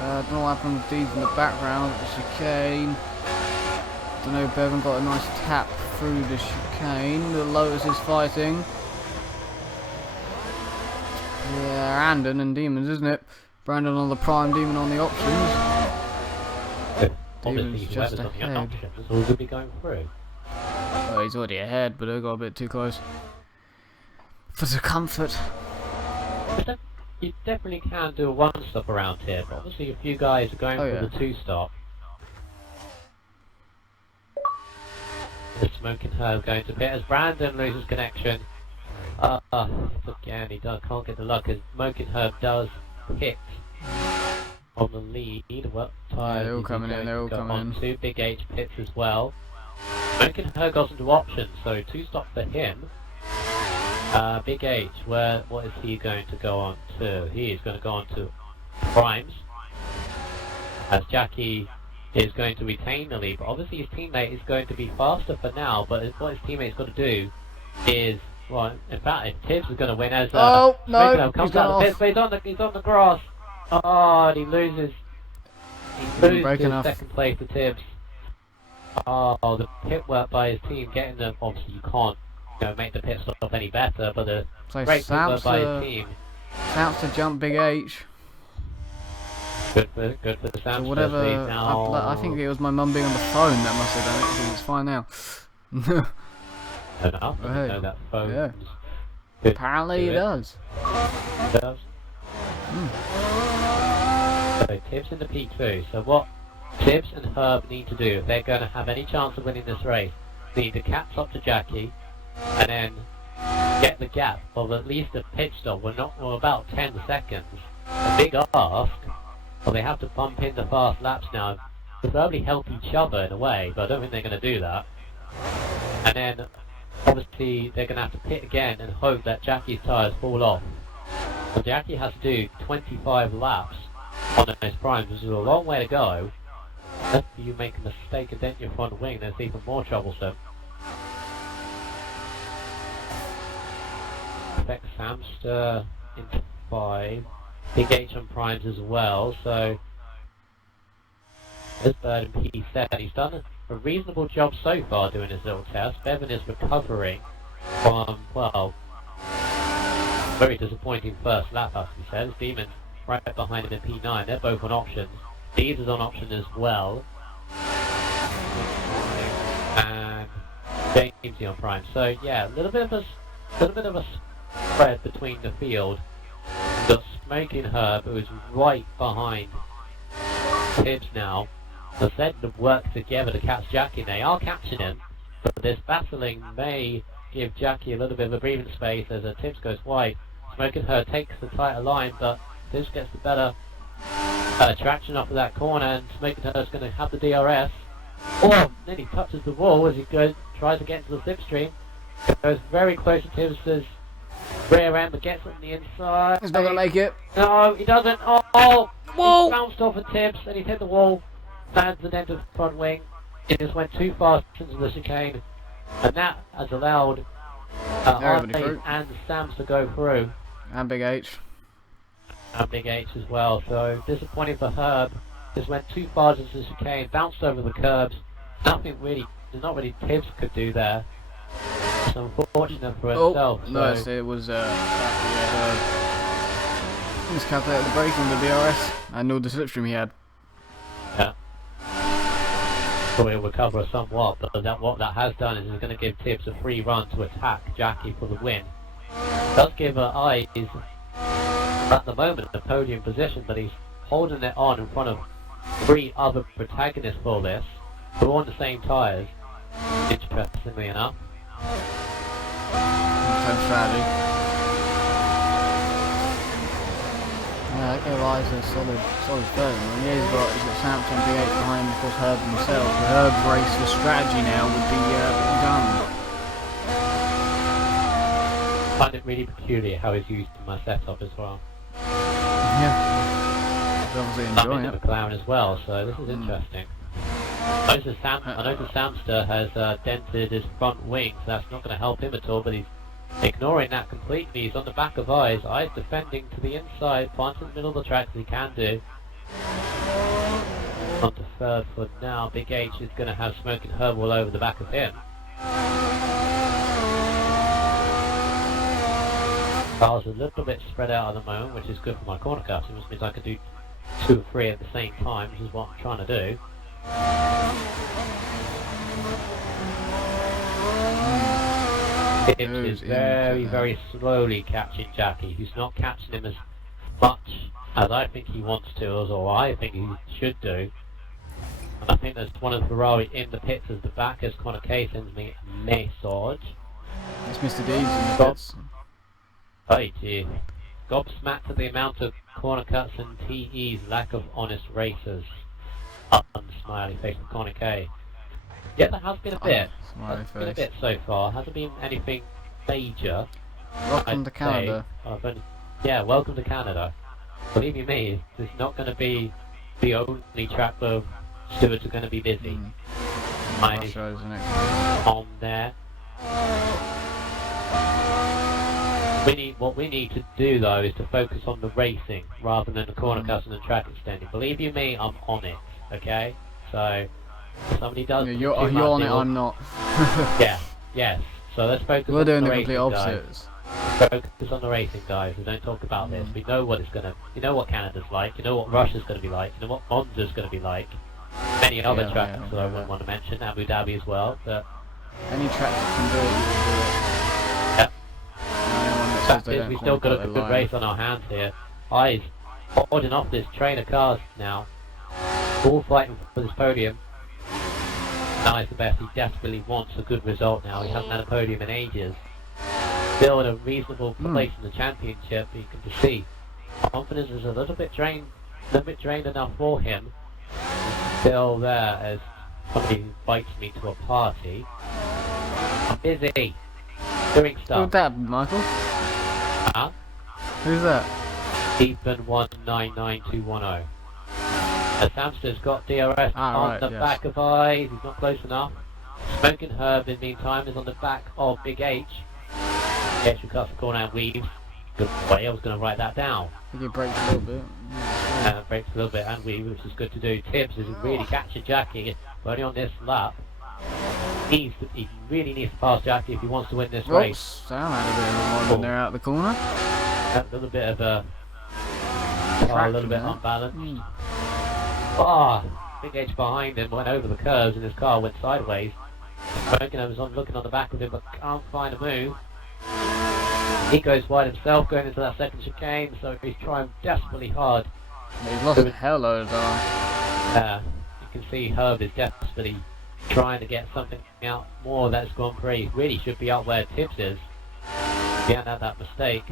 Don't know what happened with these in the background. The chicane. Don't know, Bevan got a nice tap through the chicane. The Lotus is fighting. Yeah, Andon and Demons, isn't it? Brandon on the prime, Demon on the options. Obviously, Demon's just whoever's on the ahead. options will be going through. Oh, he's already ahead, but they got a bit too close. For the comfort. You definitely can do a 1-stop around here, but obviously a few guys are going for the 2-stop. The Smoking Herb going to pit as Brandon loses connection. Again, he can't get the luck as Smoking Herb does hit on the lead. What tire they're all coming in, they're all coming in. Big H pits as well. Smoking Herb goes into options, so 2 stops for him. Big H, what is he going to go on to? He is going to go on to primes. As Jackie is going to retain the lead, but obviously his teammate is going to be faster for now, but what his teammate's got to do is, well, in fact, if Tibbs is going to win as no, comes he's out gone of the pits, but he's on the grass. Oh, and he loses his second place to Tibbs. Oh, the pit work by his team getting them, obviously you can't make the pit stop any better, but the great pit work by his team. Samps to jump Big H. Good for the Samps. So whatever, I think it was my mum being on the phone that must have done it, because it's fine now. Enough, Oh, hey. know that phone. Yeah. Apparently it does. It does. So Tibbs in the P2. So what Tibbs and Herb need to do if they're going to have any chance of winning this race, they need to catch up to Jackie and then get the gap of at least a pit stop. We're about 10 seconds. A big ask. Well, they have to bump into fast laps now. Preferably help each other in a way, but I don't think they're going to do that. And then obviously they're going to have to pit again and hope that Jackie's tyres fall off. So Jackie has to do 25 laps on those primes, which is a long way to go. If you make a mistake and dent your front wing, that's even more troublesome. Affects Samster into 5. Big H on primes as well, so this Bird in P7, he's done a reasonable job so far doing his little test. Bevan is recovering from, well, very disappointing first lap, as he says. Demon right behind him in P9. They're both on options. Deeds is on option as well. And James on prime. So yeah, a little bit of a spread between the field. The Smoking Herb, who is right behind Tibbs now. The set have worked together to catch Jackie. They are catching him, but this battling may give Jackie a little bit of a breathing space as Tibbs goes wide. Smoking Herb takes the tighter line, but Tibbs gets the better traction off of that corner, and Smoking Herb's going to have the DRS. Oh, then he touches the wall as he tries to get into the slipstream. Goes very close to Tibbs' rear end, but gets on the inside. He's not going to make it. No, he doesn't. Oh, whoa! He bounced off of Tibbs and he's hit the wall. Lands the dent of front wing. It just went too fast into the chicane, and that has allowed R8 and Sams to go through. And Big H. And Big H as well. So disappointing for Herb. Just went too far into the chicane, bounced over the curbs. Nothing really, there's not really Tibbs could do there. It's unfortunate for himself. No, so. it was miscalculated the brake on the DRS and all the slipstream he had. Yeah. Probably will recover somewhat, but what that has done is it's going to give Tibbs a free run to attack Jackie for the win. It does give Eyes at the moment a podium position, but he's holding it on in front of 3 other protagonists for this, who are on the same tyres, interestingly enough. Yeah, that gave Eyes a solid third. And yeah, he's got Sampson, Big 8 behind, of course, Herb himself. The Herb's race for strategy now would be done. I find it really peculiar how he's used in my setup as well. Yeah. He's obviously enjoying it. McLaren as well, so this is interesting. I notice Samster has dented his front wing, so that's not going to help him at all, but he's ignoring that completely. He's on the back of Eyes. Eyes defending to the inside, finds in the middle of the track as he can do. On to third for now. Big H is going to have Smoking Herb all over the back of him. Car's a little bit spread out at the moment, which is good for my corner cuts. It just means I can do 2 or 3 at the same time, which is what I'm trying to do. Tibbs is very slowly catching Jackie. He's not catching him as much as I think he wants to, or I think he should do. And I think there's one of the Ferrari in the pits as the back as Conor K sends me a message. It's Mr. Deeds in the pits. Hey, gee. Gobsmacked at the amount of corner cuts and TE's lack of honest racers. Smiley face from Conor K. Yeah, there has been a bit. Been a bit so far. Hasn't been anything major. Welcome to Canada. Yeah, welcome to Canada. Believe you me, it's not going to be the only track where stewards are going to be busy. On there. What we need to do though is to focus on the racing rather than the corner cutting and track extending. Believe you me, I'm on it. Okay, so if somebody does. Yeah, you're on it. I'm not. Yes. So let's focus. We're on doing the complete opposites. Focus on the racing, guys. We don't talk about this. We know what it's gonna. You know what Canada's like. You know what Russia's gonna be like. You know what Monza's gonna be like. Many other tracks that I wouldn't want to mention. Abu Dhabi as well. But any track that can do it, you will do it. Fact is, we've still got a good race on our hands here. Eyes holding off this train of cars now. All fighting for this podium. Now is the best. He desperately wants a good result now. He hasn't had a podium in ages. Still in a reasonable place in the championship. You can just see confidence is a little bit drained enough for him. He's still there as somebody invites me to a party. I'm busy doing stuff. Who's that, Michael? Huh? Who's that? Ethan 199210. Samster's got DRS on the back of Eyes. He's not close enough. Smoking Herb in the meantime is on the back of Big H. H will cut the corner and weaves. Good way, I was going to write that down. I think he breaks a little bit. Breaks a little bit and weaves, which is good to do. Tibbs is really catching Jackie, but only on this lap. He really needs to pass Jackie if he wants to win this race. Sam had a bit of a run when they're out of the corner. A little bit of a Car a little bit unbalanced. Ah, Big H behind him went over the curves and his car went sideways. Broken was looking on the back of him but can't find a move. He goes wide himself going into that second chicane, so he's trying desperately hard. He's lost a hell load of time. Yeah, you can see Herb is desperately trying to get something out more of that Grand Prix. Really should be up where Tibbs is. He hadn't had that mistake.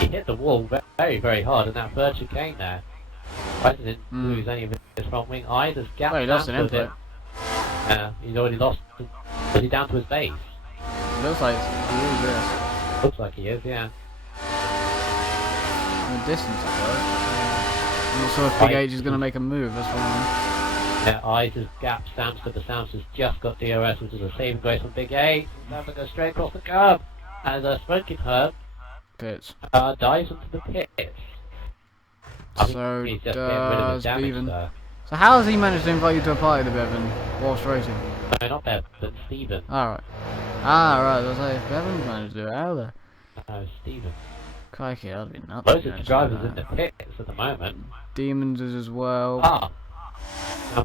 He hit the wall very, very hard in that third chicane there. I didn't lose any of his front wing. Either's gap Well, he lost an down to input. it. He's already lost. Is he down to his base? Looks like he is, yes. Looks like he is, yeah. In the distance, it does. I'm not sure if Big H is going to make a move, that's what I mean. Yeah, Eyes has gapped Samster, but Samster's just got DRS, which is a saving grace from Big H. Samster goes straight across the curb. As a smoking Herb Pits. dives into the pits. So He's just getting rid of his does damage Bevan. there. So how has he managed to invite you to a party, the Bevan, whilst racing? No, not Bev, but Steven. Alright. Ah, right, I was like, if Bevan's managed to do it, how the... No, Steven. Crikey, that'd be nuts. Loads if he of managed to do drivers in that. the pits at the moment. Demons is as well. Ah.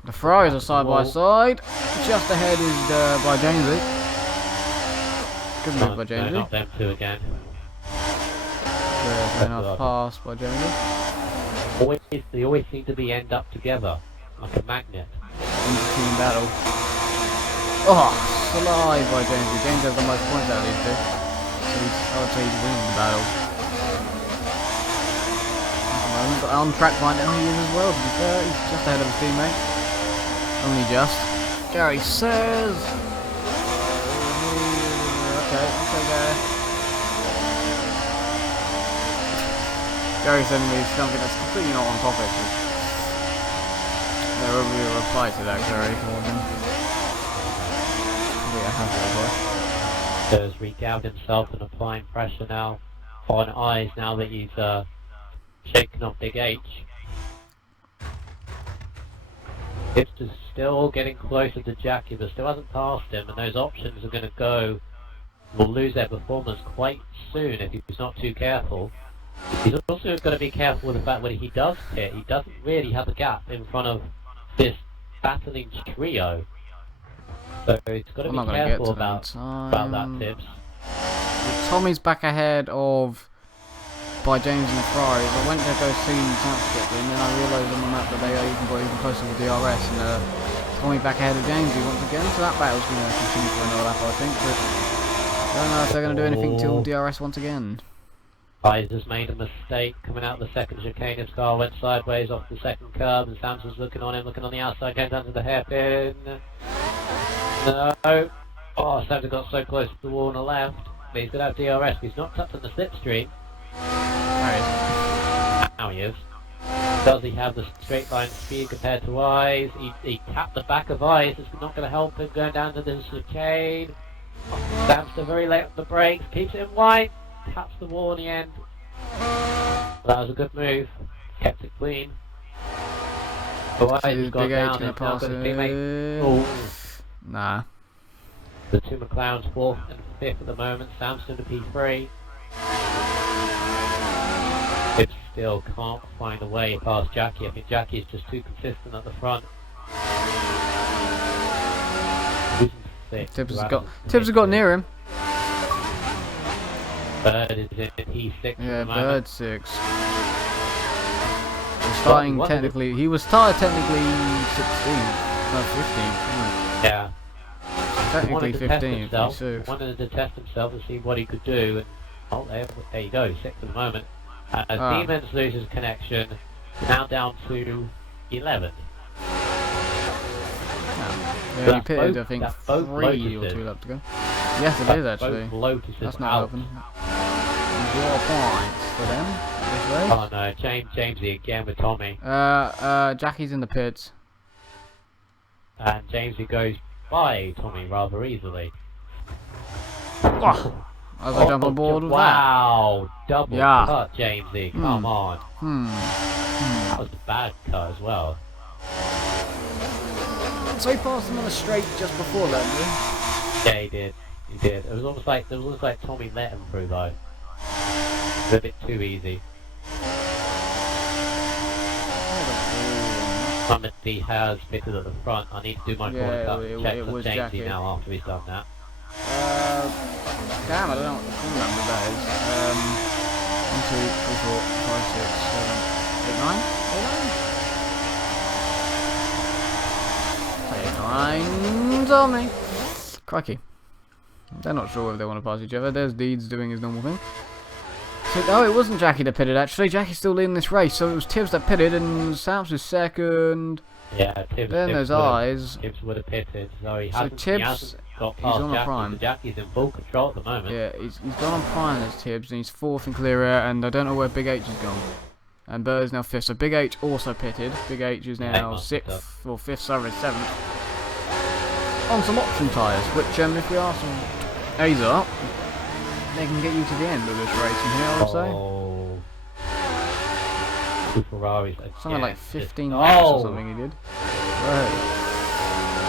The Ferraris are side by side. Just ahead is by Jamesy. Good move by No, Jamesy. not them two again. Fair enough pass by Jamesy. They always seem to be end up together, like a magnet. In the team battle. Oh, slide by Jamesy. James has the most points out of these two. So I would say he's winning the battle. But on track right now he is as well, to be fair. He's just ahead of his teammate. Only just. Gary says. Okay, Gary. Gary sending me something that's completely not on topic. There will be a reply to that, Gary. Yeah, happy reply. Has regabbed himself and applying pressure now on Eyes now that he's shaken off Big H. It's just still getting closer to Jackie, but still hasn't passed him, and those options are going to will lose their performance quite soon if he's not too careful. He's also got to be careful with the fact when he does pit, he doesn't really have a gap in front of this battling trio. So he's got to be careful about that, Tibbs. Tommy's back ahead of by James and the Ferrari. I went to go see Samster and then I realised on the map that they are even closer with DRS, and Tommy back ahead of James once again, so that battle's going to continue for another lap I think, but I don't know if they're going to do anything till DRS once again. Eyes has made a mistake coming out the second chicane. His car went sideways off the second curb, and Samson's looking on him, looking on the outside, going down to the hairpin. No. Oh, Samson got so close to the wall on the left. But he's going to have DRS, but he's not touching the slipstream. Now he is. Does he have the straight line speed compared to Eyes? He tapped the back of Eyes. It's not going to help him going down to the chicane. Samson very late on the brakes, keeps it in wide. Taps the wall in the end. That was a good move. Kept it clean. But Eyes has gone down and now got his teammate. Oh. Nah. The two McLarens 4th and 5th at the moment. Samson to P3. It still can't find a way past Jackie. I think Jackie is just too consistent at the front. Tibbs has got near him. Bird is in P6. Yeah, Bird 6. He was started technically 16th, no 15th. Yeah. Technically 15th. Wanted to test himself and see what he could do. And, oh, there you go, 6th at the moment. Demons loses connection, now down to 11th. Yeah, he pitted, I think, 3 or 2 laps to go. Yes, it is actually. That's not open. 0 points for them. Oh no, Jamesy again with Tommy. Jackie's in the pits. And Jamesy goes by Tommy rather easily. As I jump on board with that. Wow, double cut, Jamesy. Come on. That was a bad cut as well. So he passed him on a straight just before that, didn't he? Yeah, he did. He did. It was almost like Tommy let him through though. It was a bit too easy. Somebody has pitted at the front. I need to do my corner cut it check for was Jamesy Jackie. now after he's done that. Damn, I don't know what the corner number that is. 1, 2, 3, 4, 5, 6, 7, 8, 9. 8, 9. On me. Crikey. They're not sure if they want to pass each other. There's Deeds doing his normal thing. So, oh, it wasn't Jackie that pitted actually. Jackie's still leading this race, so it was Tibbs that pitted, and Samps is second. Yeah, Tibbs. Then there's Eyes. Tibbs would have pitted, so he hasn't got he's past on a Jackie. prime. So Jackie's in full control at the moment. Yeah, he's gone on prime as Tibbs, and he's 4th in clear air, and I don't know where Big H has gone. And Bird is now 5th, so Big H also pitted. Big H is now 6th, or 5th, sorry, 7th. On some option tyres, which if we ask some A's up, they can get you to the end of this race in here, I would say. Two Ferraris again. Something like 15 laps or something he did. Right.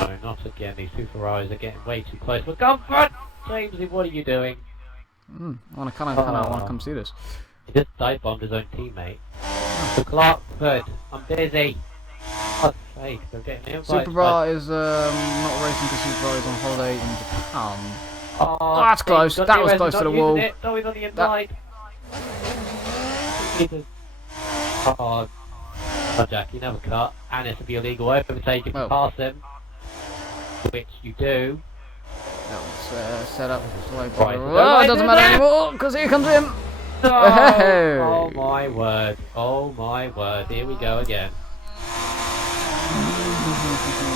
No, not again. These two Ferraris are getting way too close for comfort. Jamesy, what are you doing? I want to want to come see this. He just dive bombed his own teammate. The Clarkford, I'm busy. God's sake, they're getting invite. Superbra is not racing because Superbra is on holiday in Japan. Oh, that's close. That was close to the wall. No, he's on the inside. Oh, Jack, you never cut. And it's to be illegal overtake if you pass him. Which you do. That was set up. Right. Oh, it doesn't matter anymore because here comes him. No. Hey. Oh my word. Oh my word. Here we go again.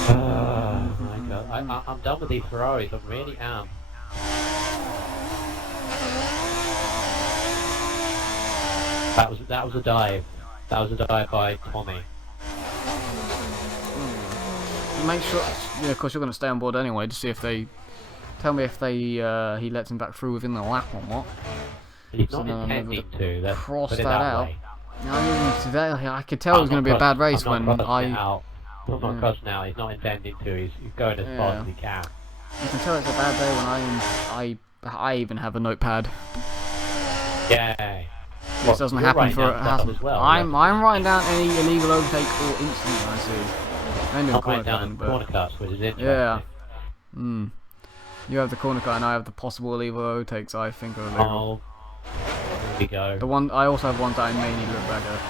Oh my god. I'm done with these Ferraris. I really am. That was a dive. That was a dive by Tommy. Make sure. Yeah, of course you're going to stay on board anyway to see if they tell me if they he lets him back through within the lap or not. He's not intending to. Let's cross put it that out. way. No, I could tell it was going to be a bad race when I'm not cross now. He's not intending to. He's going as fast as he can. You can tell it's a bad day when I even have a notepad. Yeah. This doesn't happen for as well. I'm writing down any illegal overtake or incident I see. I'm writing down corner cuts, which is interesting. Yeah. You have the corner cut and I have the possible illegal overtakes I think are illegal. Oh. Here we go. The one I also have ones that I may need to look back at.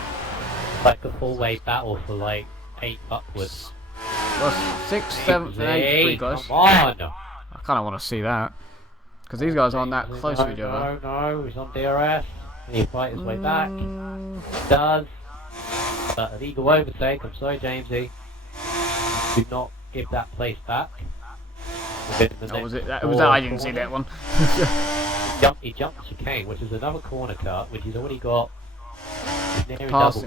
Like a full-way battle for like 8 upwards. Well, 6, 7, and 8 pretty close. Come on! I kind of want to see that. Because these guys aren't that close to each other. No, he's on DRS. He fight his way back. He does. But illegal overtake. I'm sorry, Jamesy. Do not give that place back. Oh, was it? That was that. I didn't see that one. He jumped the chicane, which is another corner cut, which he's already got. Repass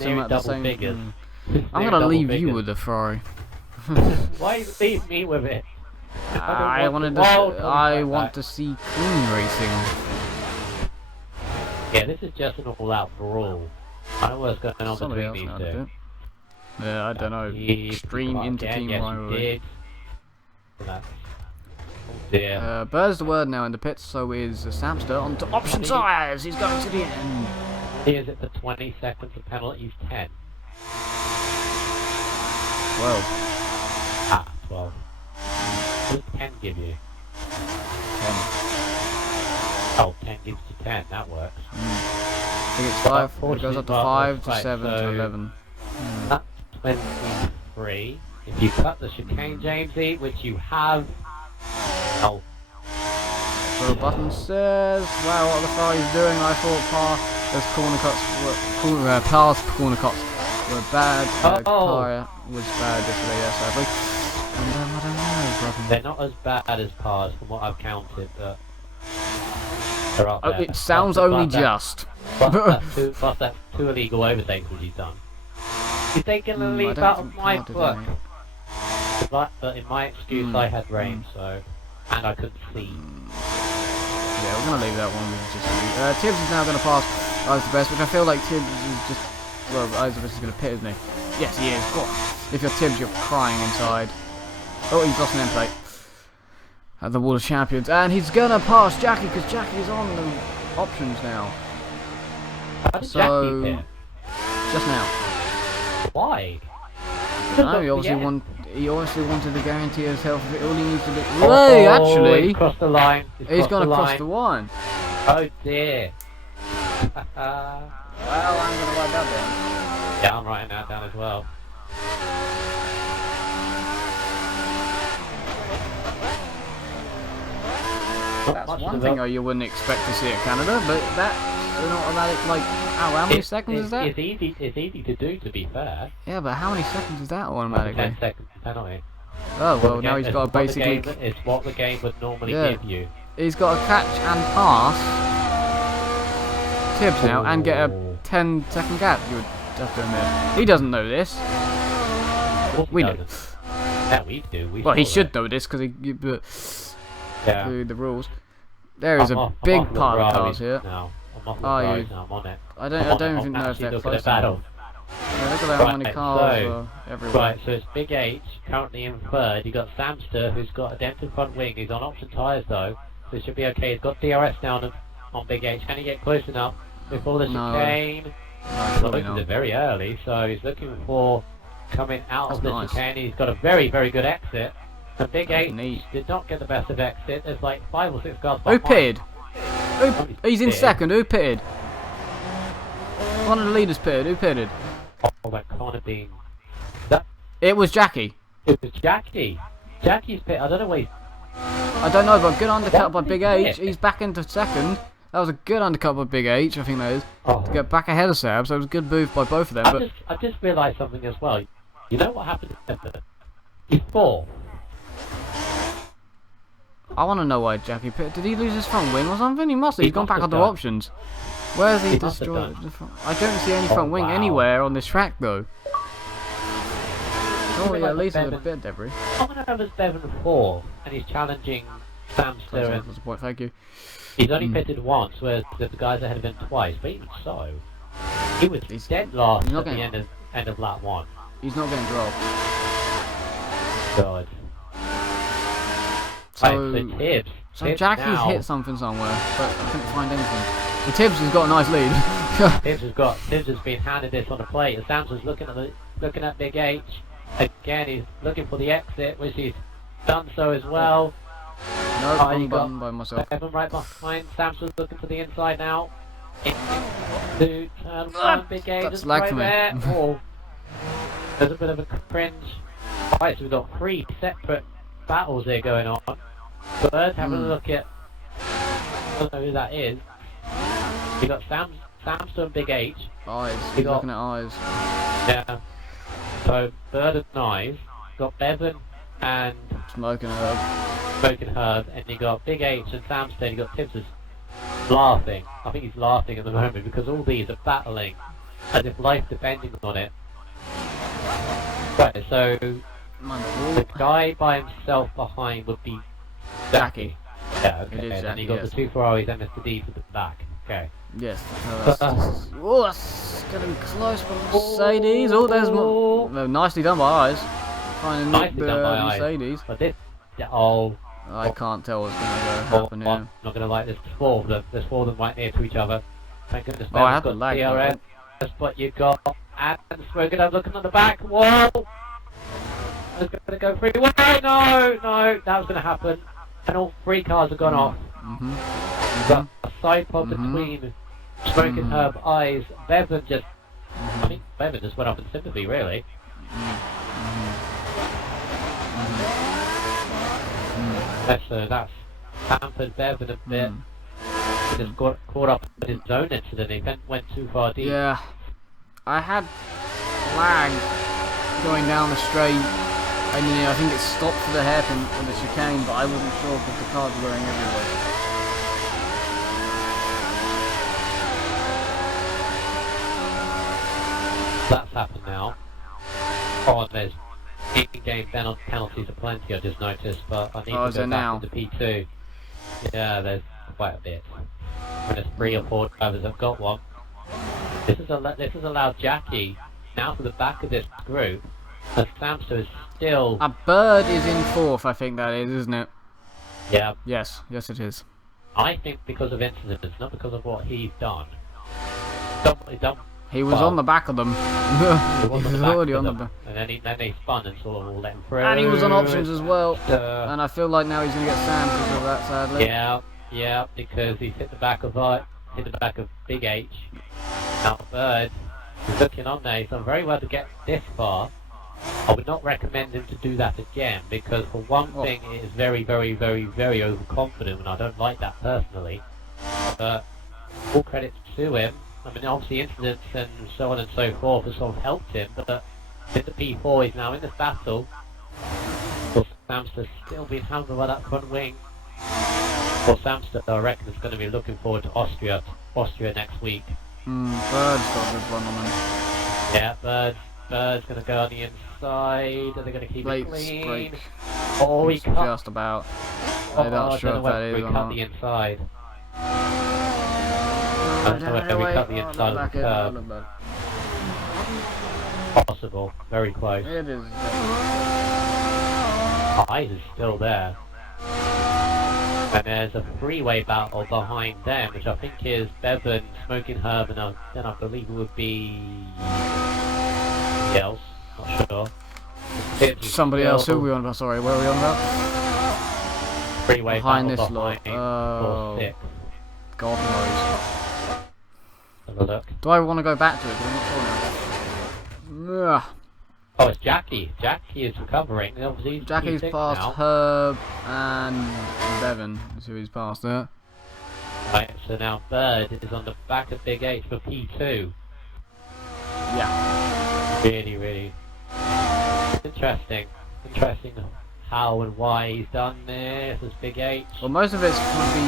him at the same. I'm gonna leave you with the Ferrari. Why you leave me with it? I want to see clean racing. Yeah, this is just an all-out brawl. I don't know what's going on between these two. Yeah, I don't know. Extreme inter-team rivalry. Oh dear. Bird's the word now in the pits, so is Samster on to option tyres. He's going to the end. He is it for 20 seconds, the penalty is 10. 12. Ah, 12. What does 10 give you? 10. Oh, 10 gives you 10, that works. I think it's 5, it goes up to 5 to 7 to 11. That's 23. If you cut the chicane, Jamesy, which you have... Oh. So the button says, wow, what are the Ferraris doing? I thought past corner cuts were bad. Car was bad yesterday, yes, sadly. I don't know, brother. They're not as bad as cars from what I've counted, but... They're up there. It sounds only just. Plus that's 2 illegal overtakes which he's done. He's taken the leap out of my book. But in my excuse I had rain, so... And I couldn't see. Yeah, we're going to leave that one. Tibbs is now going to pass Eyes the Best, which I feel like Tibbs is just... Well, Eyes the Best is going to pit, isn't he? Yes, he is. Go on. If you're Tibbs, you're crying inside. Oh, he's lost an end plate. At the World of Champions. And he's going to pass Jackie, because Jackie is on the options now. How did Jackie pit? Just now. Why? No, he obviously wanted to guarantee himself that all he needs to do. Hey, actually, he's crossed the line. he's gonna cross the line. Oh dear. Well, I'm gonna write that down. Yeah, I'm writing that down as well. That's one thing you wouldn't expect to see at Canada, but that's an automatic, like, how many seconds is that? It's easy to do, to be fair. Yeah, but how many seconds is that automatically? 10 seconds penalty. Oh, well, now he's got to basically... It's what the game would normally give you. He's got to catch and pass Tibbs now and get a 10-second gap, you would have to admit. He doesn't know this. We do. Yeah, we do. Well, he should know this because he... the rules. There is a big pile of cars here. Now. I'm off the Are road you? now, I'm on it. I don't even know if they're close enough. Yeah, look at how many cars are everywhere. Right, so it's Big H currently in third. You got Samster, who's got a dented front wing. He's on option tyres though, so it should be okay. He's got DRS down on Big H. Can he get close enough before the chicane? No, Looking at very early, so he's looking for coming out of the chicane. He's got a very good exit. And Big H did not get the best of exit. There's like 5 or 6 cars behind. Who pitted? He's in second. Who pitted? One of the leaders pitted. Who pitted? Oh, that can't have been. It was Jackie. It was Jackie. Jackie's pit. I don't know where he's... I don't know, but good undercut by Big H. He's back into second. That was a good undercut by Big H, I think that is. To get back ahead of Sab, so it was a good move by both of them. I just realised something as well. You know what happened to Pepper? He's 4. I want to know why Jackie pitted. Did he lose his front wing or something? He must have. He's gone back onto options. Where's he destroyed? I don't see any front wing anywhere on this track though. Oh yeah, at least there's a bit of debris. I'm going to have his Bevan 4, and he's challenging Samster. That's a point, thank you. He's only pitted once, whereas the guys ahead of him twice. But even so, he was dead last at the end of lap 1. He's not getting dropped. God. So Jackie's hit something somewhere, but I couldn't find anything. The Tibbs has got a nice lead. Tibbs has been handed this on a plate. And Samson's looking at Big H. Again, he's looking for the exit, which he's done so as well. No, wrong button by myself. Evan right behind. Samson's looking for the inside now. To turn one. Big H is right there. Oh, there's a bit of a cringe. Right, so we've got 3 separate battles here going on. Bird, have a look at... I don't know who that is. You got Samster and Big H. Eyes. He's looking at eyes. Yeah. So Bird and Eyes. Got Bevan and Smoking Herb. And you got Big H and Samster. You got Tibbs laughing. I think he's laughing at the moment because all these are battling as if life depending on it. Right, so the guy by himself behind would be Jackie. Yeah, okay. And then you got the 2 Ferraris and Mr. D to the back. Okay. Yes. Oh, that's gonna be close for Mercedes. Oh, there's more. No, nicely done by Eyes. Trying to nick the Mercedes. But this, I can't tell what's gonna happen here. I'm not gonna like this. There's 4 of them. There's 4 of them right near to each other. Thank goodness. I have got lag. DRS. That's what you got. And Smoking up looking at the back. Whoa! It's gonna go free. No, that was gonna happen. And all 3 cars have gone off. Got a side pod between Smoking Herb, Eyes, Bevan just... I think Bevan just went off in sympathy, really. That's hampered Bevan a bit. He just got caught up in his own incident. He went too far deep. Yeah. I had lag going down the straight. And I think it stopped for the hairpin on the chicane, but I wasn't sure because the cars were going everywhere. That's happened now. Oh, there's in-game penalties aplenty, I just noticed, but I need to go back into P2. Yeah, there's quite a bit. When there's 3 or 4 drivers have got one. This has allowed Jackie now to the back of this group, and Samster is still... A Bird is in 4th, I think that is, isn't it? Yeah. Yes it is. I think because of incidents, not because of what he's done. He was Well, on the back of them. He was already of on the them, back. and then they spun and sort of let him through. And he was on options as well. And And I feel like now he's going to get sand because of that, sadly. yeah, because he's hit the back of Big H. Now Bird is looking on there. He's done very well to get this far. I would not recommend him to do that again because, for one thing, it is very, very, very, very overconfident, and I don't like that personally. But all credit to him. I mean, obviously incidents and so on and so forth have sort of helped him, but with the P4 he's now in this battle. Samster's still being handled by that front wing. Well, Samster, I reckon, is going to be looking forward to Austria next week. Bird's got a good run on him. Yeah, Bird's going to go on the inside. Are they going to keep it clean? Break. Oh, he cut. Just about. Oh, I'm not I sure don't know if that whether is he or cut not. the inside. I don't know whether he cut the inside of the curb. Possible. Very close. It is. Eyes is still there. And there's a three-way battle behind them, which I think is Bevan, Smoking Herb, and then I believe it would be... somebody else. Not sure. Somebody else. Who are we on about? Sorry, where are we on about? Three-way Behind battle this lot. behind Oh, 4-6. God knows. Have a look. Do I want to go back to it? 'Cause I'm not sure now. Ugh. Oh, it's Jackie. Jackie is recovering. Obviously, he's Jackie's P6 past now. Herb and Bevan, is who he's past there. Right, so now Bird is on the back of Big H for P2. Yeah. Really, really interesting. Interesting how and why he's done this as Big H. Well, most of it's going to be...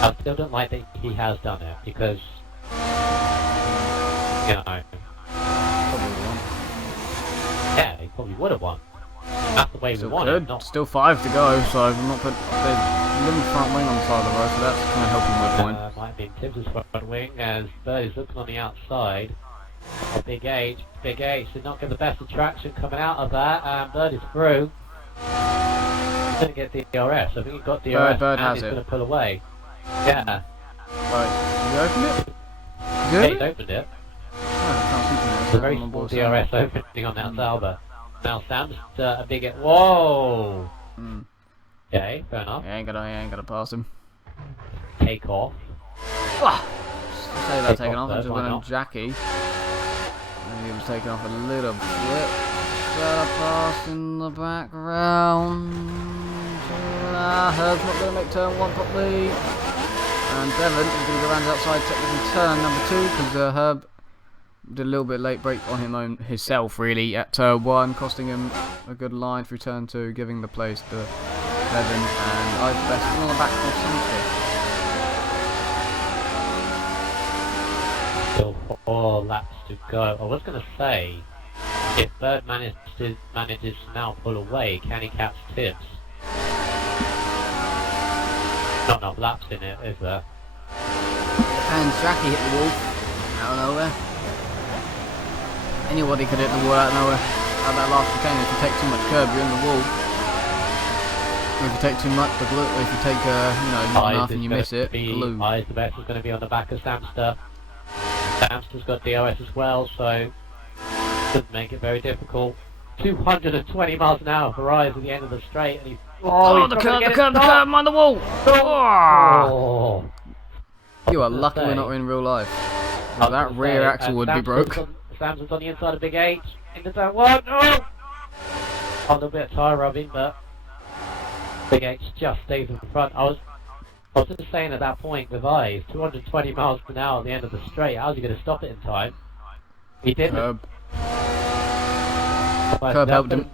I still don't like that he has done it because, you know, yeah, he probably would have won. That's the way Still we want it. good. Not Still 5 to go, so I'm not put... There's a little front wing on the side of the road, so that's going to help him with a point. might be in Tibbs' front wing as Bird is looking on the outside. Big H did not get the best of traction coming out of that, and Bird is through. He's going to get DRS. I think he got DRS Bird and has he's it. going to pull away. Yeah. Right, have you opened it? Yeah, Good? he's opened it. Oh, It's a very small DRS opening on that Sauber. Now Sam's a big... Whoa! Mm. Okay, fair enough. I ain't gonna pass him. Take off. Say that Take taken off off, I Bird, just why went on not? Jackie. And he was taken off a little bit. Pass in the background. Herb's not going to make turn 1 properly. And Bevan is going to go around the outside technically turn number 2 because Herb did a little bit late break on himself really at turn 1, costing him a good line through turn 2, giving the place to Bevan and I've best on the back of Sunday. Still 4 laps to go. I was going to say, if Bird manages to now pull away, can he catch Tibbs? Not enough laps in it, is there? And Jackie hit the wall out of nowhere. Anybody could hit the wall out of nowhere. How that last chicane, if you take too much curb, you're in the wall. If you take too much, the glue. If you take, not enough and you miss it, glue. Eyes the best is going to be on the back of Samster. Samster's got DRS as well, so doesn't make it very difficult. 220 miles an hour for Eyes at the end of the straight, and he's the curb, I'm on the wall! Oh. You are lucky we're not in real life. Well, that rear axle would be broke. Samson's on the inside of Big H. Into turn 1. No! A little bit of tyre rubbing, but Big H just stays in front. I was just saying at that point with Eyes, 220 miles an hour at the end of the straight. How's he going to stop it in time? He didn't. Curb helped him.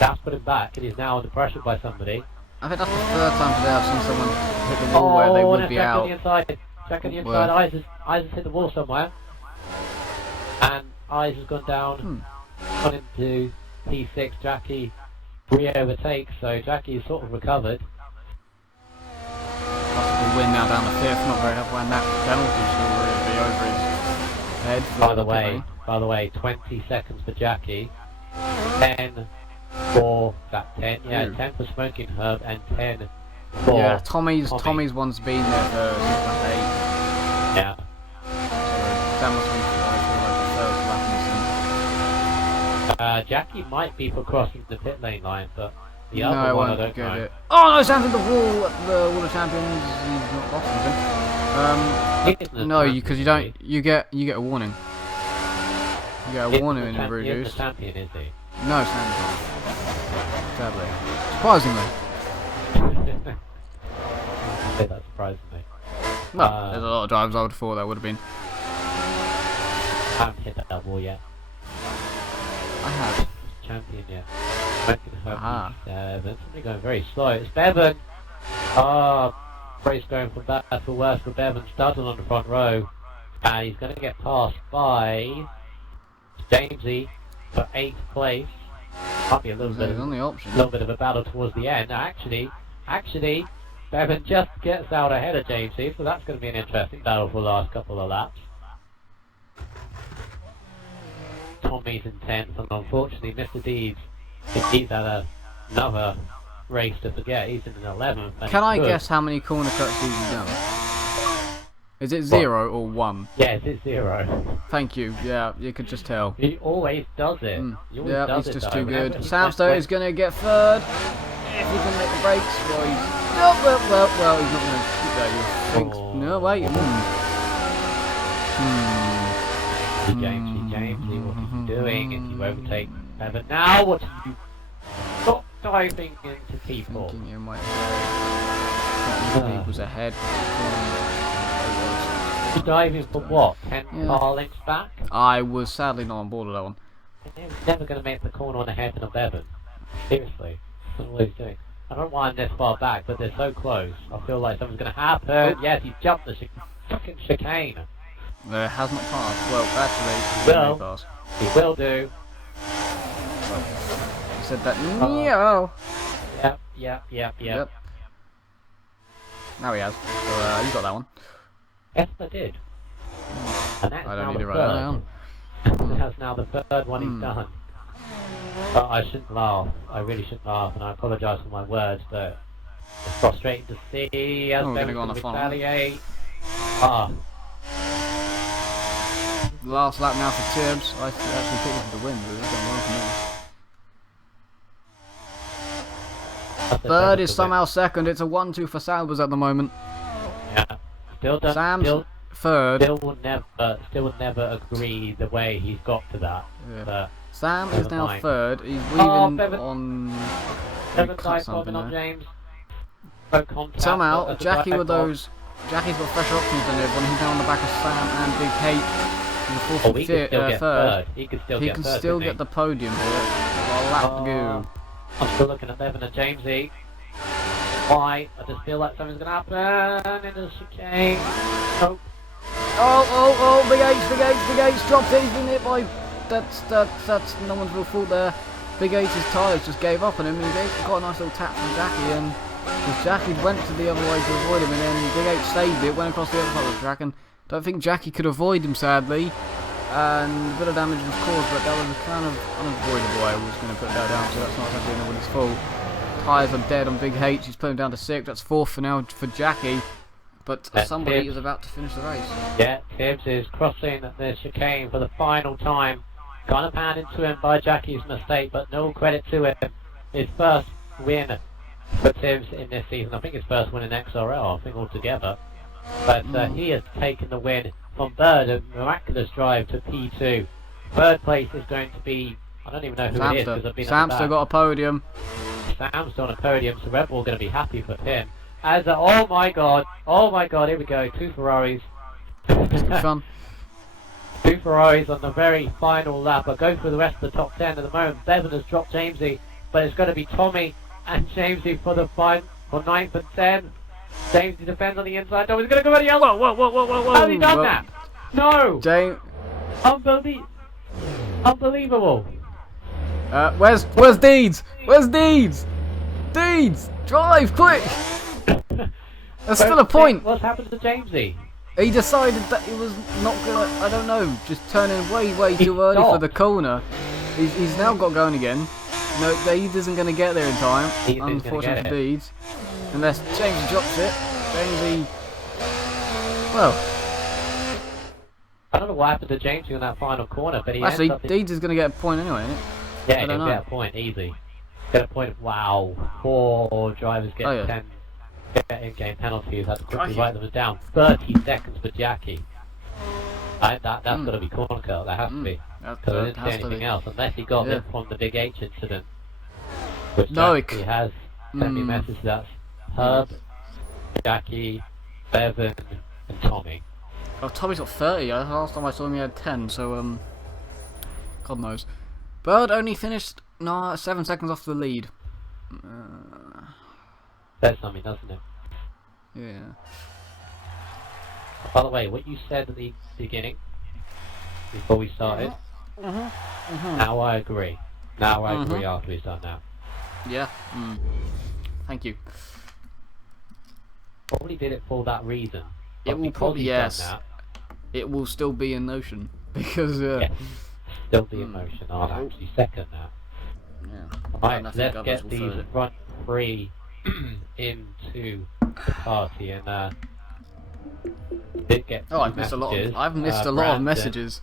That's put him back, and he's now under pressure by somebody. I think that's the third time today I've seen someone hit the wall where they would be out. Check on the inside. Eyes has hit the wall somewhere. And Eyes has gone down. Gone into P6. Jackie re-overtakes, so Jackie is sort of recovered. Possible win now down the 5th, not very helpful, and that penalty should already be over his head. By the way, 20 seconds for Jackie. 10 for that 10. Yeah, 10 for Smoking Herb and 10 for Tommy's one's been there for 8. Yeah. Jackie might be for crossing the pit lane line, but the No, I other one I won't don't get know. it. Oh no, Sam's in the wall at the Wall of Champions. He's not lost anything. No, because you don't. You get a warning. You get a warning when you're He's the reduced. champion, is he? No, Sam's not. Sadly, surprisingly. Say that surprisingly. Well, there's a lot of drivers I would have thought that would have been. I haven't hit that wall yet. I have. Champion yet. Aha. Somebody going very slow. It's Bevan. Race going from bad to worse for Bevan. Starting on the front row. And he's going to get passed by Jamesy for 8th place. Might be a little bit of a battle towards the end. Now, actually, Bevan just gets out ahead of Jamesy, so that's going to be an interesting battle for the last couple of laps. Tommy's in 10th, and unfortunately Mr. Deeds, he's had another race to forget. He's in an 11th. Can I guess how many corner cuts he's done? Is it 0 or 1? Yes, it's 0. Thank you. Yeah, you could just tell. He always does it. He always Yeah, does he's it, just though. too good. Whenever he Samster went- is going to get third. If he can make the brakes, well, he's... Oh, well, he's not going to keep that, you think. Oh. No, wait. Jamesy, what are you doing? And you overtake Bevan. Now, what are you... Stop diving into people. Thinking you might people's ahead. Diving for what? 10 car lengths back? I was sadly not on board with that one. He's never going to make the corner on the head of Bevan. Seriously. That's what he's doing. I don't know why I'm this far back, but they're so close. I feel like something's going to happen. Yes, he jumped the fucking chicane. It has not passed. Well, actually, He will. pass. He will do. He said that. No. Yep. Now he has. So, you got that one. Yes, I did. And that's I now don't need the to write that third. down. That's now the third one he's done. But I shouldn't laugh. I really shouldn't laugh, and I apologise for my words, but it's frustrating to see as we're Bevan gonna go on the final. retaliate. Last lap now for Tibbs. I actually picked him to win, but it's going well for me. Third is somehow second. It's a 1-2 for Salvers at the moment. Yeah. Sam's third. Still will never agree the way he's got to that. Yeah. But Sam is now mind. third. He's weaving Bevan. on. Bevan cut dive something bobbing on there. James. No contact. Somehow, at the Jackie dive with bob. those. Jackie's got fresher options than everyone. He's now on the back of Sam and Big Hate. In the fourth Oh, and he can still get third. third. He can still He get can third. still couldn't get the podium here. A lap to go. I'm still looking at Bevan and Jamesy. Why? I just feel like something's going to happen in the chicane. Nope. Oh, Big H dropped it. He's been hit by. That's no one's real fault there. Big H's tyres just gave up on him. He got a nice little tap from Jackie, and because Jackie went to the other way to avoid him, and then Big H saved it, went across the other side of the track, and don't think Jackie could avoid him, sadly. And a bit of damage was caused, but that was kind of unavoidable. I was going to put that down, so that's not exactly anybody's fault. Tyres are dead on Big H. He's put him down to 6th. That's 4th for now for Jackie. But somebody Tibbs is about to finish the race. Yeah, Tibbs is crossing the chicane for the final time. Kind of panned into him by Jackie's mistake, but no credit to him. His first win for Tibbs in this season. I think his first win in XRL, I think altogether. But he has taken the win from third, a miraculous drive to P2. Third place is going to be, I don't even know who it is because I've been Samster got a podium. Sam's on a podium, so Red Bull are going to be happy for him. As oh my god, here we go, 2 Ferraris. Fun. 2 Ferraris on the very final lap. I'll go through the rest of the top 10 at the moment. Bevan has dropped Jamesy, but it's going to be Tommy and Jamesy for the for 9th and 10. Jamesy defends on the inside. Tommy's going to go at the yellow. Whoa. How's he done that? No! Unbelievable. Where's Deeds? Where's Deeds? Deeds! Drive, quick! There's still a point! What's happened to Jamesy? He decided that he was not gonna, I don't know, just turning way too early for the corner. He's now got going again. No, Deeds isn't going to get there in time, unfortunately for Deeds. Unless James drops it. Jamesy... Well... I don't know what happened to Jamesy in that final corner, but he actually, ends up Deeds is going to get a point anyway, isn't it? Yeah, I don't he'll know. get a point, easy. Get a point, wow. 4 drivers get Oh, yeah. 10 get in-game penalties, had to quickly Crikey. write them down. 30 seconds for Jackie. That's got to be corner cut, that has to be. That Because I didn't see has to anything be. else, unless he got Yeah. them from the Big H incident. Which No, Jackie has sent me a message, that's Herb, Jackie, Bevan, and Tommy. Oh, Tommy's got 30. Last time I saw him he had 10, so, God knows. Bird only finished 7 seconds off the lead. Says something, doesn't it? Yeah. By the way, what you said at the beginning, before we started, now I agree. Now I agree after we've done that. Yeah. Thank you. Probably did it for that reason. It But will because probably, he's yes. done It will still be in Notion. Because, that, yes, still the emotion. I'll actually second that. yeah. Right, And I think let's others get will these third it. front 3 into the party and did get Oh, two I've missed a lot messages. of, I've missed a lot of Brandon- messages.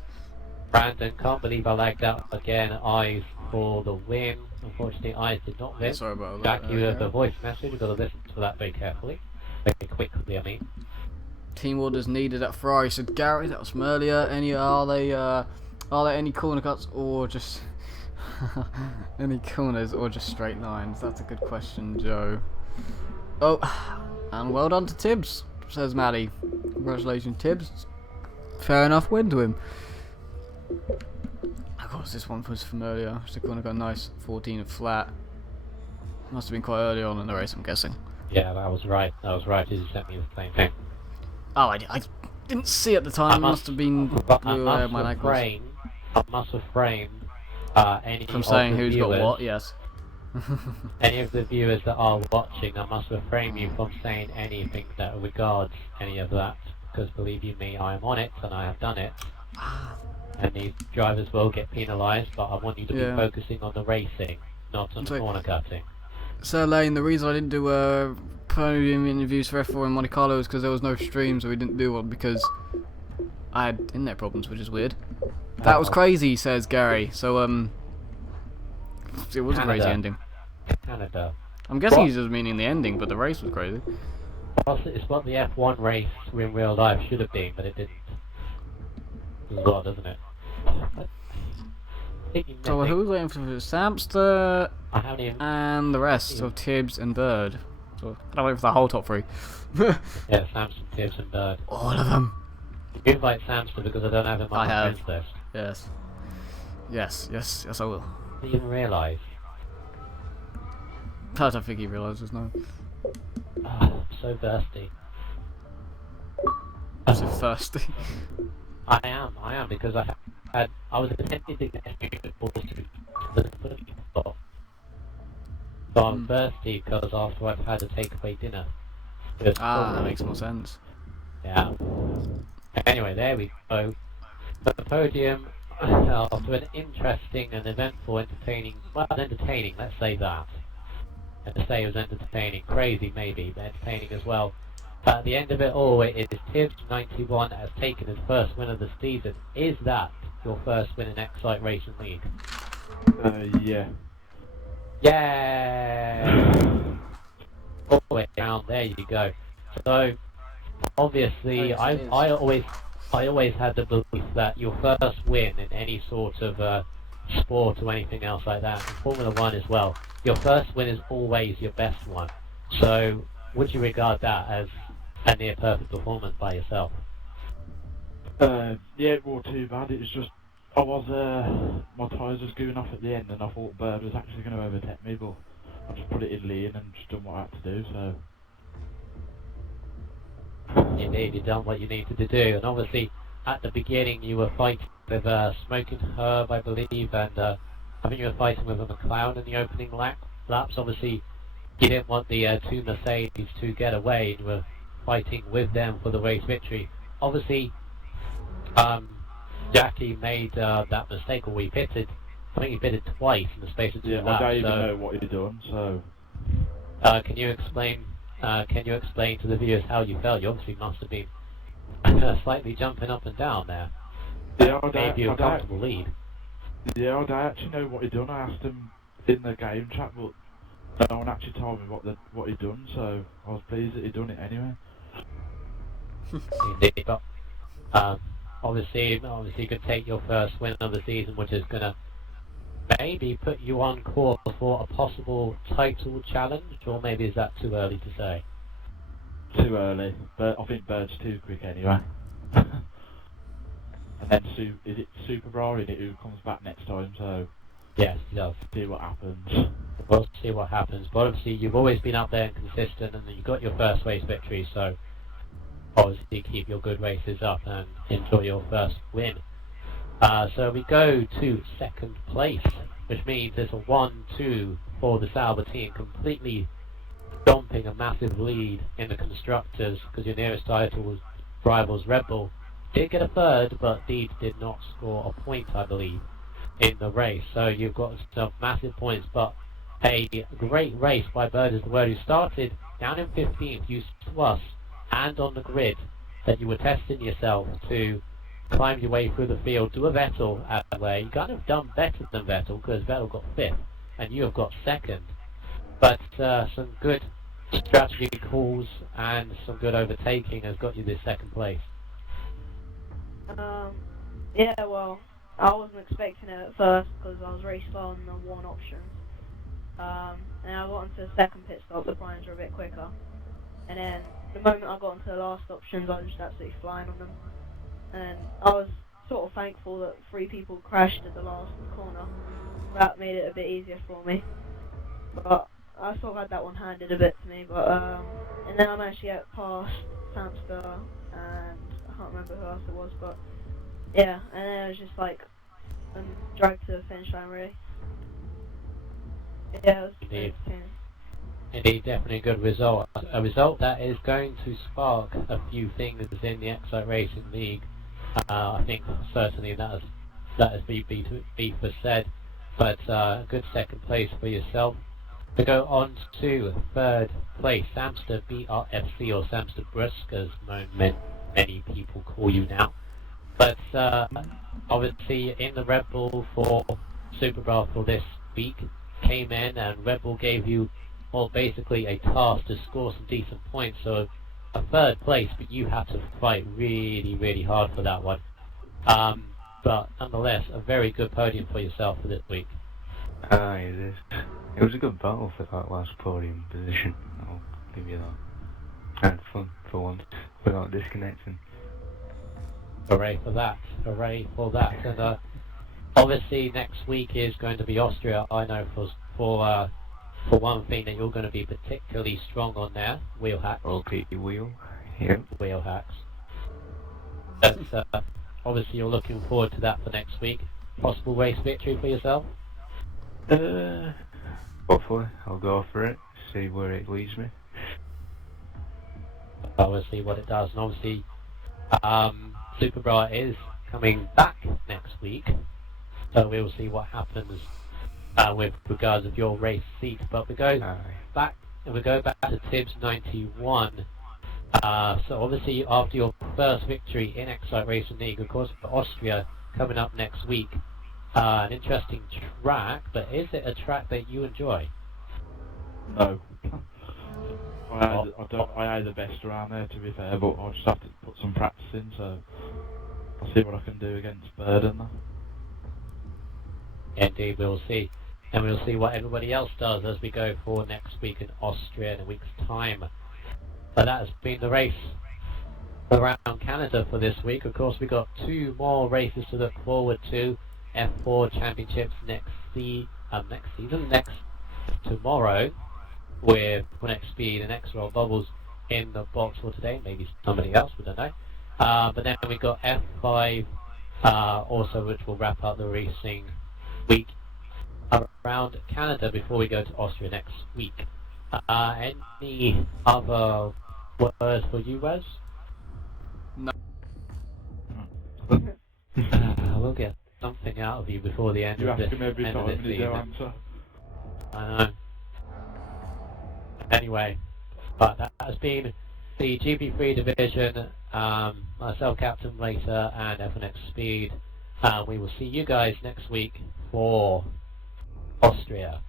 Brandon, can't believe I lagged out again. Eyes for the win. Unfortunately, Eyes did not win. Sorry about that. Jackie with the voice message. We've got to listen to that very carefully. Very quickly, I mean. Team orders needed at Ferrari, said Gary. That was from earlier. Are there any corner cuts or just any corners or just straight lines? That's a good question, Joe. Oh, and well done to Tibbs, says Maddie. Congratulations, Tibbs. Fair enough win to him. Of course, this one was from earlier. The corner got nice 14 flat. Must have been quite early on in the race, I'm guessing. Yeah, that was right. That was right. He sent me the same thing. Oh, I didn't see at the time. Must have been blue where my leg was. I must refrain any From of saying the who's viewers, got what, yes. any of the viewers that are watching, I must refrain you from saying anything that regards any of that, because believe you me, I am on it and I have done it. And these drivers will get penalised, but I want you to be focusing on the racing, not on the corner cutting. So Lane, the reason I didn't do podium interviews for F4 in Monte Carlo is because there was no stream, so we didn't do one because I had internet problems, which is weird. That was crazy, says Gary. So it was a crazy ending. Canada. I'm guessing he's just meaning the ending, but the race was crazy. Well, it's what the F1 race in real life should have been, but it didn't. It's odd, isn't it? So who was waiting for Samster and the rest of Tibbs and Bird? So I don't wait for the whole top 3. Yeah, Samson, Tibbs and Bird. All of them. You invite Samson because I don't have him on my friends list. Yes. Yes, I will. I didn't even realise. I don't think he realises, no. I'm so thirsty. I'm so thirsty. I am because I was attempting to get the spot. So I'm thirsty because after I've had a takeaway dinner. That makes more sense. Yeah. Anyway, there we go. The podium, after an interesting and eventful, entertaining, let's say that. And to say it was entertaining, crazy maybe, but entertaining as well. But at the end of it all, it is Tibbs 91 that has taken his first win of the season. Is that your first win in Xcite Racing League? Yeah. Yeah. All the way down. There you go. So obviously, I always had the belief that your first win in any sort of sport or anything else like that, in Formula 1 as well, your first win is always your best one. So would you regard that as a near perfect performance by yourself? Yeah, it wasn't too bad. It was just my tyres was going off at the end, and I thought Bird was actually going to overtake me, but I just put it in lane and just done what I had to do. So Indeed, you've done what you needed to do, and obviously at the beginning you were fighting with Smoking Herb, I believe, and I think you were fighting with a McLaren in the opening laps. Obviously, you didn't want the two Mercedes to get away, and you were fighting with them for the race victory. Obviously, Jackie made that mistake, or we pitted. I think he pitted twice in the space of 2 laps. I don't even know what he'd done. So can you explain to the viewers how you felt? You obviously must have been slightly jumping up and down there. Yeah, Gave you a comfortable lead. Yeah, I don't actually know what he done. I asked him in the game chat, but no one actually told me what he done. So I was pleased that he done it anyway. Indeed, but obviously you could take your first win of the season, which is gonna maybe put you on course for a possible title challenge, or maybe is that too early to say? Too early, but I think Bird's too quick anyway. And then is it Super Bra in it who comes back next time? So Yes, he does. see what happens. We'll see what happens. But obviously you've always been up there and consistent, and you got your first race victory, so obviously keep your good races up and enjoy your first win. So we go to second place, which means it's a 1-2 for the Sauber team, completely stomping a massive lead in the constructors, because your nearest rivals Red Bull did get a third, but Deeds did not score a point, I believe, in the race. So you've got some massive points, but a great race by Bird is the word, who started down in 15th, used to us and on the grid that you were testing yourself to climb your way through the field, do a Vettel at where you kind of done better than Vettel, because Vettel got 5th and you have got 2nd. But some good strategy calls and some good overtaking has got you this 2nd place. Yeah, well, I wasn't expecting it at first because I was really slow on the one option. And I got into the second pit stop, the primes were a bit quicker. And then the moment I got into the last options, I was just absolutely flying on them. And I was sort of thankful that 3 people crashed at the last corner. That made it a bit easier for me. But I sort of had that one handed a bit to me. But and then I managed to get past Samster and I can't remember who else it was, but yeah, and then it was just like dragged to the finish line really. Yeah, it was entertaining. Indeed, definitely a good result. A result that is going to spark a few things in the Xcite Racing League. I think certainly that has be for said, but a good 2nd place for yourself. We go on to 3rd place, Samster BRFC, or Samster Brusk, as many people call you now. But obviously in the Red Bull for Super Bra for this week, came in and Red Bull gave you, well, basically a task to score some decent points. So a 3rd place, but you had to fight really, really hard for that one. But nonetheless, a very good podium for yourself for this week. It was a good battle for that last podium position, I'll give you that. I had fun for once, without disconnecting. Hooray for that, hooray for that. And obviously next week is going to be Austria. I know for one thing that you're going to be particularly strong on there, wheel hacks. Okay, wheel. Yep. Wheel hacks. That's, obviously you're looking forward to that for next week. Possible race victory for yourself? Hopefully, I'll go for it, see where it leads me. We'll see what it does. And obviously, Super Bra is coming back next week, so we'll see what happens with regards of your race seat. But we go back to Tibbs 91. So obviously after your first victory in Xcite Racing League, of course, for Austria coming up next week. An interesting track, but is it a track that you enjoy? No. I had the best around there, to be fair, but I'll just have to put some practice in, so I'll see what I can do against Bird and that. Indeed, we'll see. And we'll see what everybody else does as we go for next week in Austria in a week's time. But that has been the race around Canada for this week. Of course, we've got 2 more races to look forward to. F4 Championships next tomorrow, with Next Speed and XRL Bubbles in the box for today. Maybe somebody else, we don't know. But then we got F5 also, which will wrap up the racing week around Canada before we go to Austria next week. Any other words for you, Wes? No. We'll get something out of you before the end You of this ask him every time and he don't answer. I know. Anyway, but that has been the GP3 division. Myself, Captain Racer, and F1X Speed And we will see you guys next week for Austria.